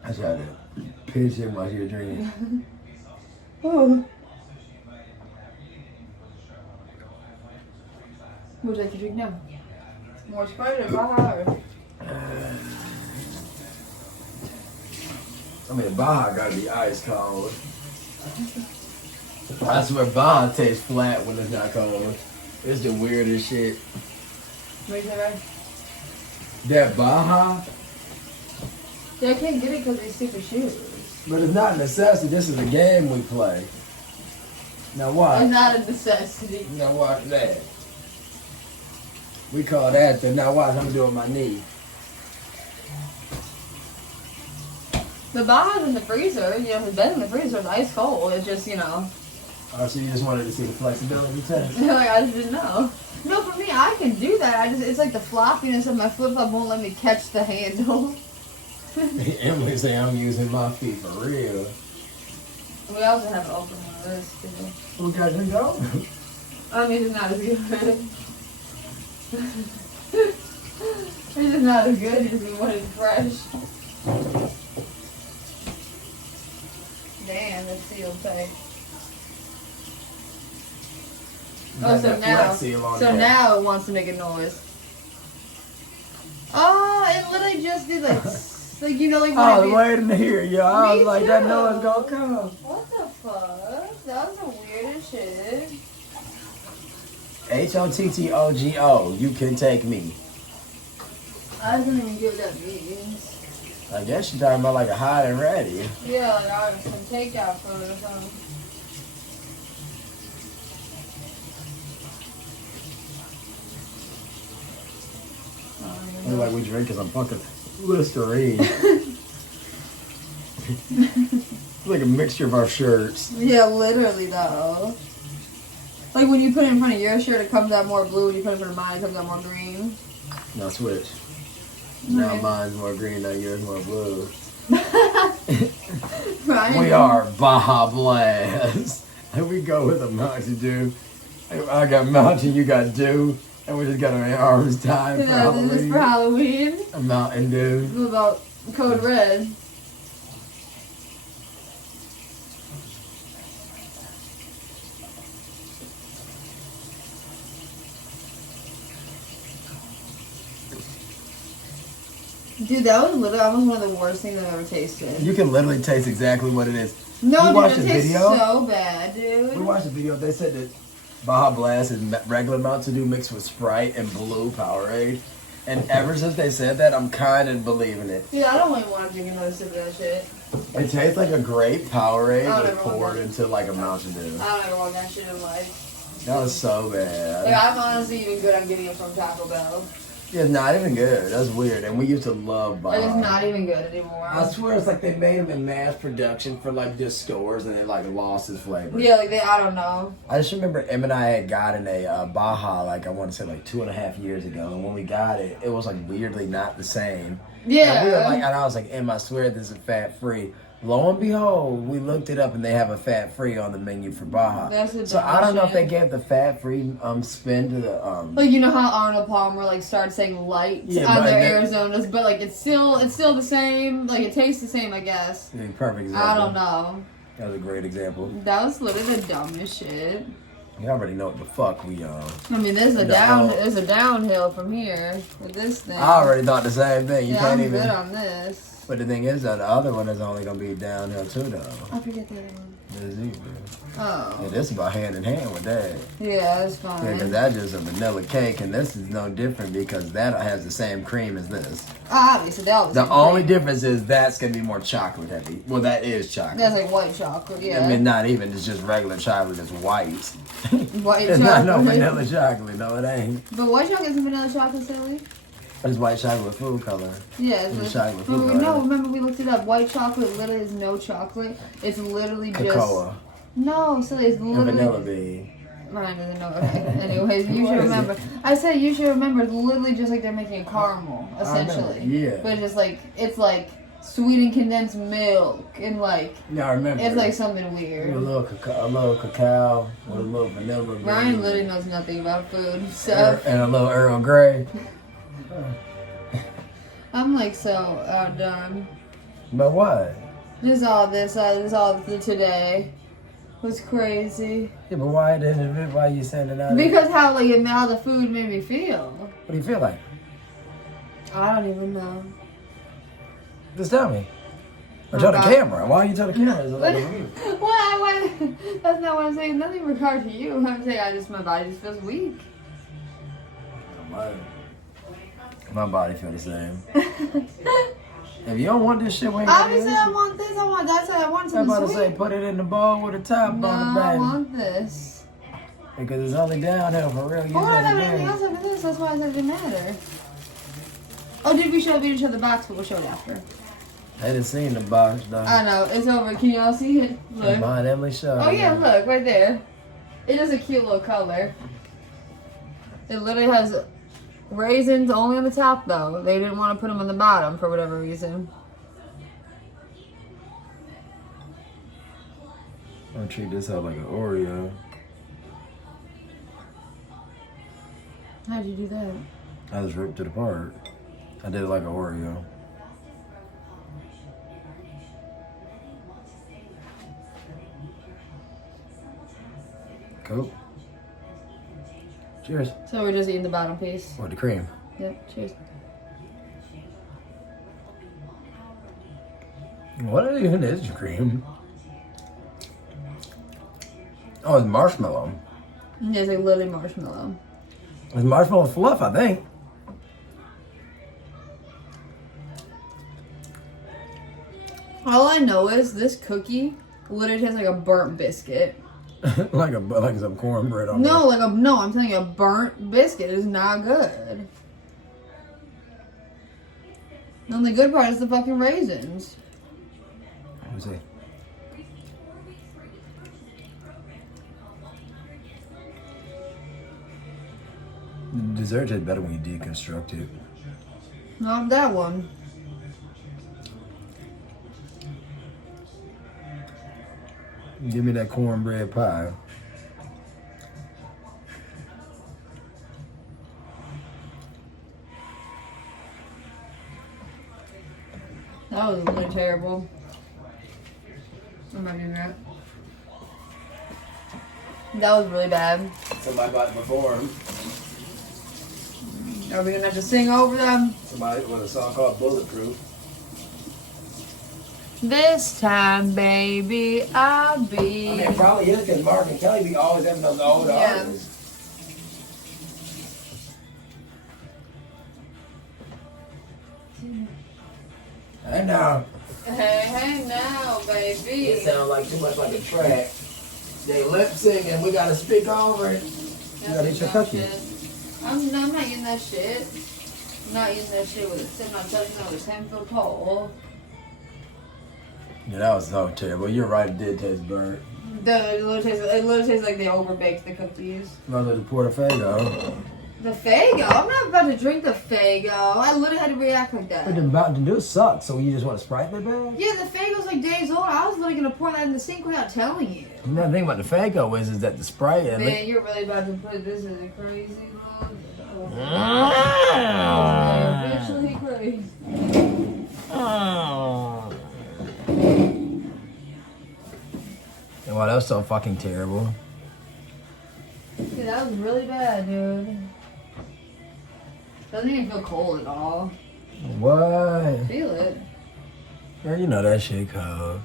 I tried to pitch him while you were drinking. Oh. What would you like to drink now? More Sprite or Baja or? I mean, Baja gotta be ice cold. I swear Baja tastes flat when it's not cold. It's the weirdest shit. Make that right? That Baja, Yeah, I can't get it because these stupid shoes. but it's not a necessity. This is a game we play. Now It's watch. not a necessity. Now watch that. We call that the, now watch, I'm doing my knee. The Baja's in the freezer. You know, the bed in the freezer is ice cold. It's just, you know. Oh, so you just wanted to see the flexibility test? Like, I just didn't know. No, for me, I can do that. It's like the floppiness of my flip flop won't let me catch the handle. Emily say I'm using my feet for real. We also have an open one of this too. Who got you go? I mean, it's not as good. It's just not as good as when it's fresh. Damn, it's sealed tight. Oh, so now it wants to make a noise. Oh, it literally just did like, like you know, like when I it was be- waiting to hear you. I Me was like, that too. noise gonna come. What the fuck? That was the weirdest shit. HOTTOGO, you can take me. I don't even get what that means. I guess you're talking about like a hot and ready. Yeah, like I was some takeout food or something. Look like we drinking some fucking Listerine. It's like a mixture of our shirts. Yeah, literally though. Like when you put it in front of your shirt, it comes out more blue. When you put it in front of mine, it comes out more green. Now switch. Now Okay. mine's more green, now yours more blue. Right? We are Baja Blast. And we go with a Mountain Dew. I got Mountain, you got Dew. And we just got our arms tied for This is for Halloween. Halloween. A Mountain Dew. This is about Code Red. Dude, that was literally almost one of the worst things I've ever tasted. You can literally taste exactly what it is. No, We dude, watched it the tastes video. so bad, dude. We watched the video. They said that Baja Blast is regular Mountain Dew mixed with Sprite and blue Powerade. And ever since they said that, I'm kind of believing it. Yeah, I don't really want to drink another sip of that shit. It tastes like a grape Powerade, I don't but ever want poured that. into like a Mountain Dew. I don't ever want that shit in life. That was so bad. Like, I'm honestly even good. I'm getting it from Taco Bell. Yeah, not even good. That's weird. And we used to love Baja. Like, it's not even good anymore. I swear it's like they made them in mass production for like just stores and it like lost its flavor. Yeah, like I don't know. I just remember Em and I had gotten a Baja like I want to say like 2.5 years ago, and when we got it, it was like weirdly not the same. Yeah. And we were like, and I was like, Em, I swear this is fat free. Lo and behold, we looked it up and they have a fat free on the menu for Baja. That's the So I don't know if they shit. gave the fat free spin to the Like, you know how Arnold Palmer like started saying light Yeah, on but their then- Arizonas, but like it's still the same. Like it tastes the same, I guess. Yeah, perfect example. I don't know. That was a great example. That was literally the dumbest shit. You already know what the fuck we on. I mean, there's a No. there's a downhill from here with this thing. I already thought the same thing. You yeah, can't I'm even. good on this. But the thing is that the other one is only gonna be downhill too, though. I forget the other one. This is Oh, Yeah, this is about hand in hand with that. yeah, that's fine. Yeah, because that's just a vanilla cake, and this is no different because that has the same cream as this. Obviously, they all the The same only thing. difference is that's gonna be more chocolate heavy. Well, that is chocolate. That's like white chocolate, yeah. I mean, not even. It's just regular chocolate. It's white. White It's not no chocolate. vanilla chocolate. No, it ain't. But white chocolate isn't vanilla chocolate, silly. It's white chocolate with food color. Yeah, It's it's chocolate but food we color. know. Remember, we looked it up. White chocolate literally is no chocolate. It's literally just Cocoa no. So it's and literally. vanilla bean. Ryan doesn't know. Okay. Anyways, you What should is remember. I said you should remember. It's literally just like they're making a caramel, essentially. Yeah. But just like it's like sweetened condensed milk and like Yeah, I remember. it's like something a weird. little cacao with a little vanilla bean. Ryan literally knows nothing about food, so And a little Earl Grey. I'm like so outdone. But what? Just all this today was crazy. Yeah, but why didn't it? Why you sending out? Because how like how the food made me feel. What do you feel like? I don't even know. Just tell me. Or tell the Okay. camera. Why you tell the camera? It's like, Why? That's not what I'm saying. Nothing in regard to you. I'm saying my body just feels weak. My body feel the same. If you don't want this shit, we ain't Obviously, gonna I want this. I want that. I want I'm something about to say, sweet. put it in the bowl with a top No, on the I baby. want this. Because it's only downhill for real. You Why would I said have it anything did. else after this? That's why it doesn't matter. Oh, did we show each other the box? But we'll show it after. I didn't seen the box though. I know. It's over. Can y'all see it? Look. Behind Emily show. Oh yeah, look right there. It is a cute little color. It literally has raisins only on the top though. They didn't want to put them on the bottom for whatever reason. I'm gonna treat this out like an Oreo. How'd you do that? I just ripped it apart. I did it like an Oreo. Cool. Cheers. So we're just eating the bottom piece. Or the cream. Yep. Cheers. What even is the cream? Oh, it's marshmallow. It's like literally marshmallow. It's marshmallow fluff, I think. All I know is this cookie literally tastes like a burnt biscuit. like some cornbread on No, I'm saying a burnt biscuit is not good. The only good part is the fucking raisins. Let me see. The dessert tastes better when you deconstruct it. Not that one. Give me that cornbread pie. That was really terrible. I'm not doing that. That was really bad. Somebody about to perform. Are we gonna have to sing over them? Somebody with a song called Bulletproof. This time, baby, I'll be. I mean, it probably is because Mark and Kelly be always having those old artists. Hey now. Hey now, baby. It sounds like too much like a track. They lip sync and we gotta speak over it. You gotta eat your cookie. I'm not eating that shit. I'm not eating that shit with it sitting on touching on this 10-foot pole. Yeah, that was so terrible. You're right, it did taste burnt. It literally tastes like they overbaked the cookies. Rather than Portafago. The Faygo? I'm not about to drink the Faygo. I literally had to react like that. But the Mountain Dew sucks, so you just want to Sprite that bad? Yeah, the Faygo's like days old. I was literally gonna pour that in the sink without telling you. Another thing about the Fago is that the Sprite... Man, you're really about to put this in a crazy load. Officially crazy. Wow, that was so fucking terrible. Dude, that was really bad, dude. Doesn't even feel cold at all. What? Feel it. Girl, you know that shit cold.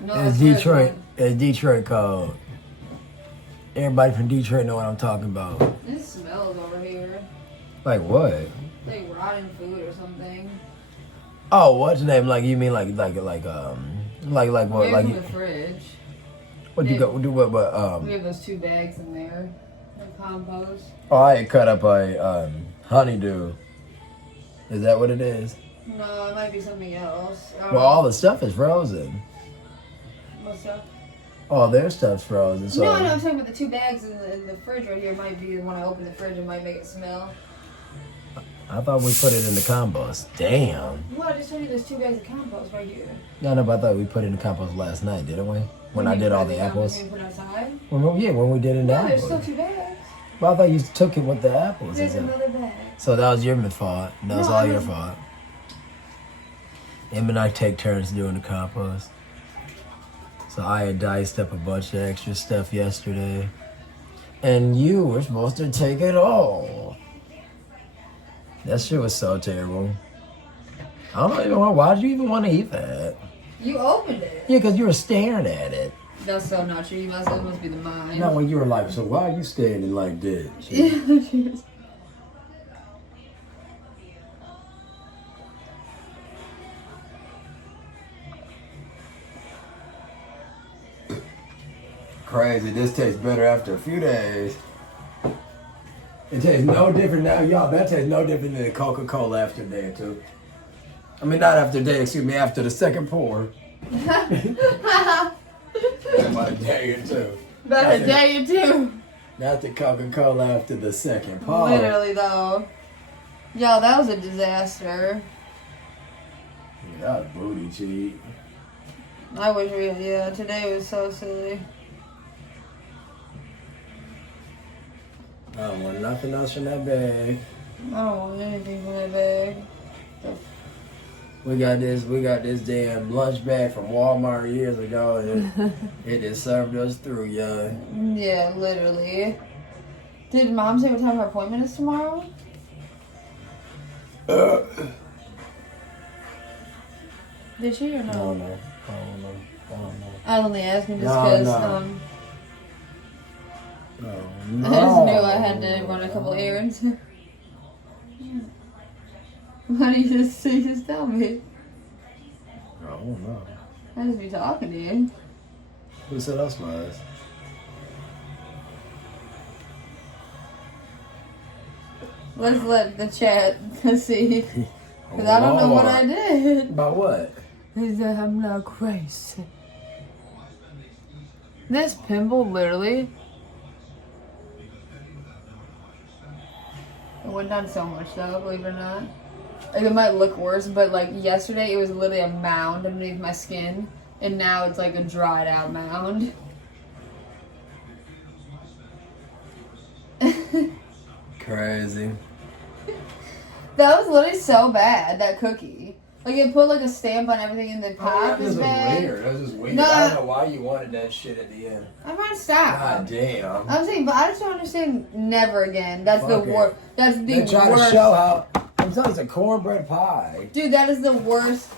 No, It's Detroit. It's Detroit cold. Everybody from Detroit know what I'm talking about. It smells over here. Like what? Like rotten food or something. Oh, what's the name? Like you mean like what? Maybe Like from the fridge. what you go do? What? We have those 2 bags in there. Like compost. Oh, I had cut up a honeydew. Is that what it is? No, it might be something else. Well, all the stuff is frozen. What's up? All their stuff's frozen. So No, I'm talking about the 2 bags in the fridge right here. Might be when I open the fridge, it might make it smell. I thought we put it in the compost. Damn. What? I just told you there's 2 bags of compost right here. No, but I thought we put it in the compost last night, didn't we? When I did all the apples. You put it outside? When we did it in the No, there's apples. still 2 bags. Well, I thought you took it with the apples. There's another bag. So that was your fault. That was No, all I your didn't. fault. Em and I take turns doing the compost. So I had diced up a bunch of extra stuff yesterday. And you were supposed to take it all. That shit was so terrible. I don't even know why did you even want to eat that? You opened it. Yeah, because you were staring at it. That's so not true. It must be the mine. Not when you were like, so why are you standing like this? Yeah, Crazy. This tastes better after a few days. It tastes no different now, y'all. That tastes no different than Coca-Cola after a day or two. I mean, not after a day, excuse me, after the second pour. About a day or two. About a day or two. Not the Coca-Cola after the second pour. Literally, though. Yo, that was a disaster. Yeah, that was booty cheek. I wish today was so silly. I don't want nothing else in that bag. I don't want anything from that bag. We got this damn lunch bag from Walmart years ago, and it just served us through, y'all. Yeah, literally. Did Mom say what time her appointment is tomorrow? Did she or no? I don't know. I only asked me just No, because no. I just knew I had to run a couple errands. Why do you just tell me? I don't know. I just be talking to you. Who said us was? Let's let the chat see. Because I don't know what I did. About what? He said I'm not crazy. This pimple literally. It went down so much though, believe it or not. Like it might look worse, but like yesterday it was literally a mound underneath my skin. And now it's like a dried out mound. Crazy. That was literally so bad, that cookie. Like it put like a stamp on everything in the pop. That was weird. That was just weird. No. I don't know why you wanted that shit at the end. I'm trying to stop. God damn. I'm saying, but I just don't understand. Never again. That's the Fuck it. worst. That's the They try to worst. show how. I'm telling you, it's a cornbread pie. Dude, that is the worst.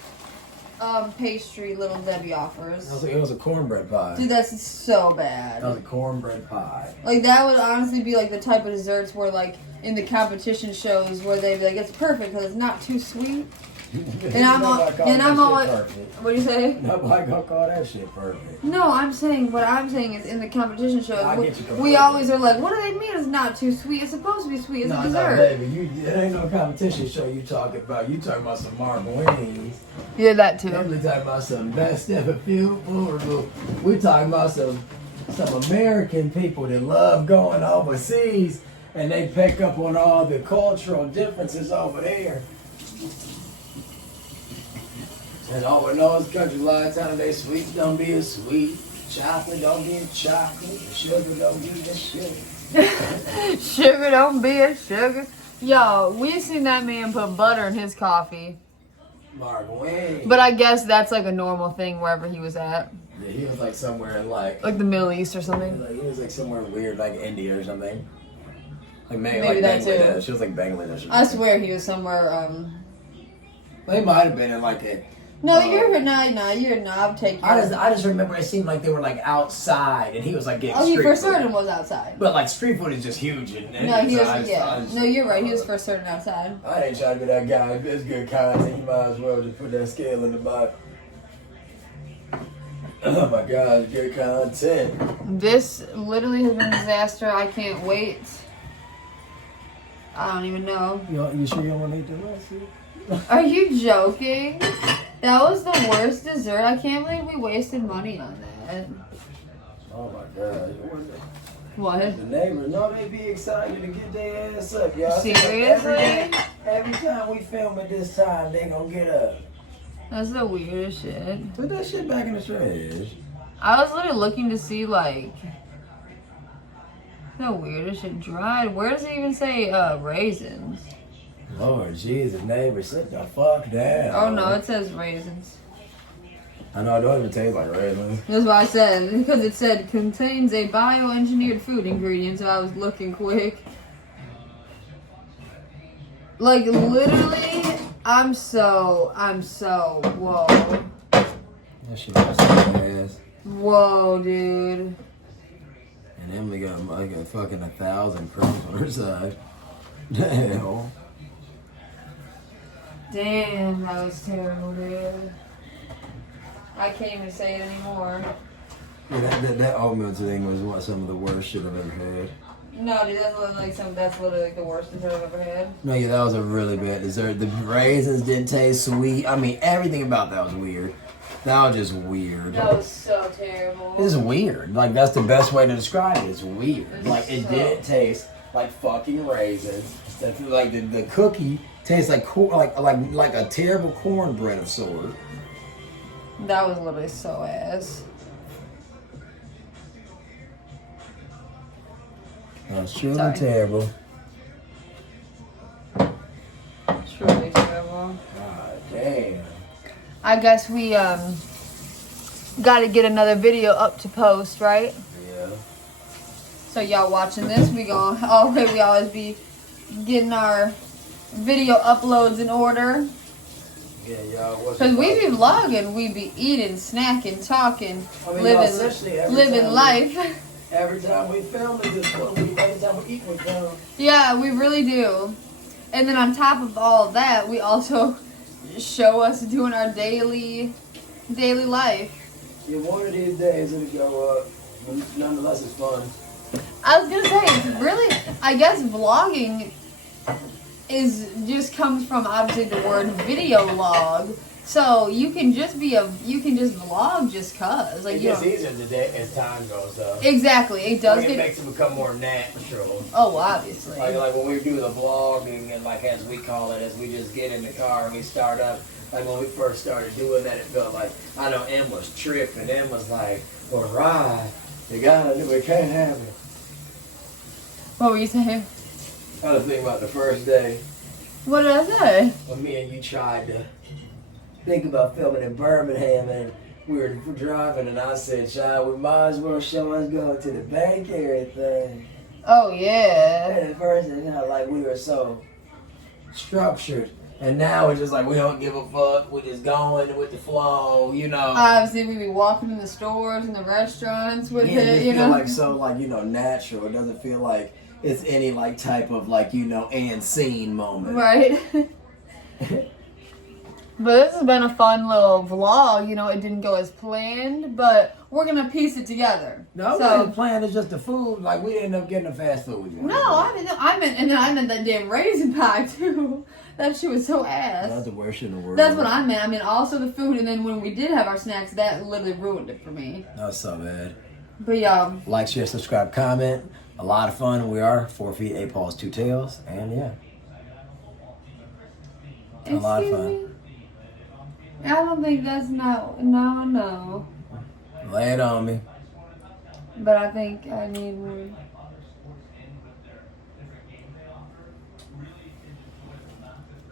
pastry Little Debbie offers. It was a cornbread pie. Dude, that's so bad. That was a cornbread pie. Like, that would honestly be like the type of desserts where, like, in the competition shows where they'd be like, it's perfect because it's not too sweet. And I'm all, what do you say? Nobody gonna call that shit perfect. No, what I'm saying is in the competition shows, we completely. always are like, what do they mean it's not too sweet? It's supposed to be sweet. It's a dessert. No, baby, it ain't no competition show you talking about. You talking about some Mark wings. Yeah, that too. We talking about some best ever beautiful. We talking about some American people that love going overseas and they pick up on all the cultural differences over there. And all we know is country lights out of they sweet don't be as sweet. Chocolate don't be a chocolate. Sugar don't be a sugar. Sugar don't be a sugar. Yo, we seen that man put butter in his coffee. Mark Wayne. But I guess that's like a normal thing wherever he was at. Yeah, he was like somewhere in like the Middle East or something. He was like somewhere weird, like India or something. Like maybe like that Bangladesh. too. She was like Bangladesh. I swear he was somewhere. They might have been in like a. No, you're not. I'll take you. I just remember it seemed like they were like outside, and he was like getting. Oh, he street for food. certain was outside. But like street food is just huge. And No, he was. No, you're right. He was for certain outside. I ain't trying to be that guy. If it's good content, you might as well just put that scale in the bottom. Oh my God, good content. This literally has been a disaster. I can't wait. I don't even know. You sure you don't want to eat the rest? Are you joking? That was the worst dessert. I can't believe we wasted money on that. Oh my God. What? The neighbors, no, they be excited to get their ass up, y'all. Seriously? Every time we film it this time, they gonna get up. That's the weirdest shit. Put that shit back in the trash. I was literally looking to see, like, the weirdest shit dried. Where does it even say raisins? Lord Jesus, neighbor, sit the fuck down. Oh no, it says raisins. I know, it don't even taste like raisins. That's what I said, because it said contains a bioengineered food ingredient, so I was looking quick. Like, literally, I'm so, whoa. That shit must have ass. Whoa, dude. And Emily got like a fucking 1,000 crumbs on her side. Damn. Damn, that was terrible, dude. I can't even say it anymore. Yeah, that oatmeal thing was some of the worst shit I've ever had. No, dude, that's literally like the worst dessert I've ever had. No, yeah, that was a really bad dessert. The raisins didn't taste sweet. I mean, everything about that was weird. That was just weird. That was so terrible. It's weird. Like, that's the best way to describe it. It's weird. It's Like, it so- didn't taste like fucking raisins. Like, the cookie tastes like a terrible cornbread of sort. That was literally so ass. That's truly Sorry. terrible. Truly terrible. God damn. I guess we got to get another video up to post, right? Yeah. So y'all watching this, we always be getting our video uploads in order. Yeah, y'all. Cause we be vlogging, we be eating, snacking, talking, I mean, essentially every time life. Every time we film it, every time we eat, we film. Yeah, we really do. And then on top of all of that, we also show us doing our daily life. Yeah, one of these days it'll go up. But nonetheless, it's fun. I was gonna say, it's really, I guess vlogging comes from obviously the word video log. So you can just vlog just cause. Like, it gets easier today as time goes though. Exactly. It does It makes it become more natural. Oh, obviously. Like when we do the vlogging and like as we call it, as we just get in the car and we start up. Like when we first started doing that, it felt like, I know Em was tripping. Em was like, well, right, you gotta do it, can't have it. What were you saying? I was thinking about the first day What did I say? when me and you tried to think about filming in Birmingham and we were driving and I said, child, we might as well show us going to the bank area thing. Oh yeah. And at first, like we were so structured And now it's just like we don't give a fuck. We just going with the flow, you know. Obviously, we be walking in the stores and the restaurants with Yeah, it, it you feel know. like so like, you know, natural. It doesn't feel like it's any like type of like, you know, and scene moment. Right. But this has been a fun little vlog. You know, it didn't go as planned, but we're gonna piece it together. No, so the plan is just the food. Like we didn't end up getting the fast food. no, I meant that damn raisin pie too. That shit was so ass. That's the worst shit in the world. That's what I meant. I mean, also the food, and then when we did have our snacks, that literally ruined it for me. That was so bad. But yeah, Like, share, subscribe, comment. A lot of fun. We are 4 feet, 8 paws, 2 tails, and yeah, a lot of excuse fun. me. I don't think that's no. Lay it on me. But I think I need one.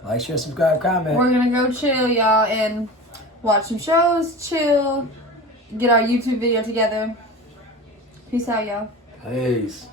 Like, share, subscribe, comment. We're gonna go chill, y'all, and watch some shows, chill, get our YouTube video together. Peace out, y'all. Peace.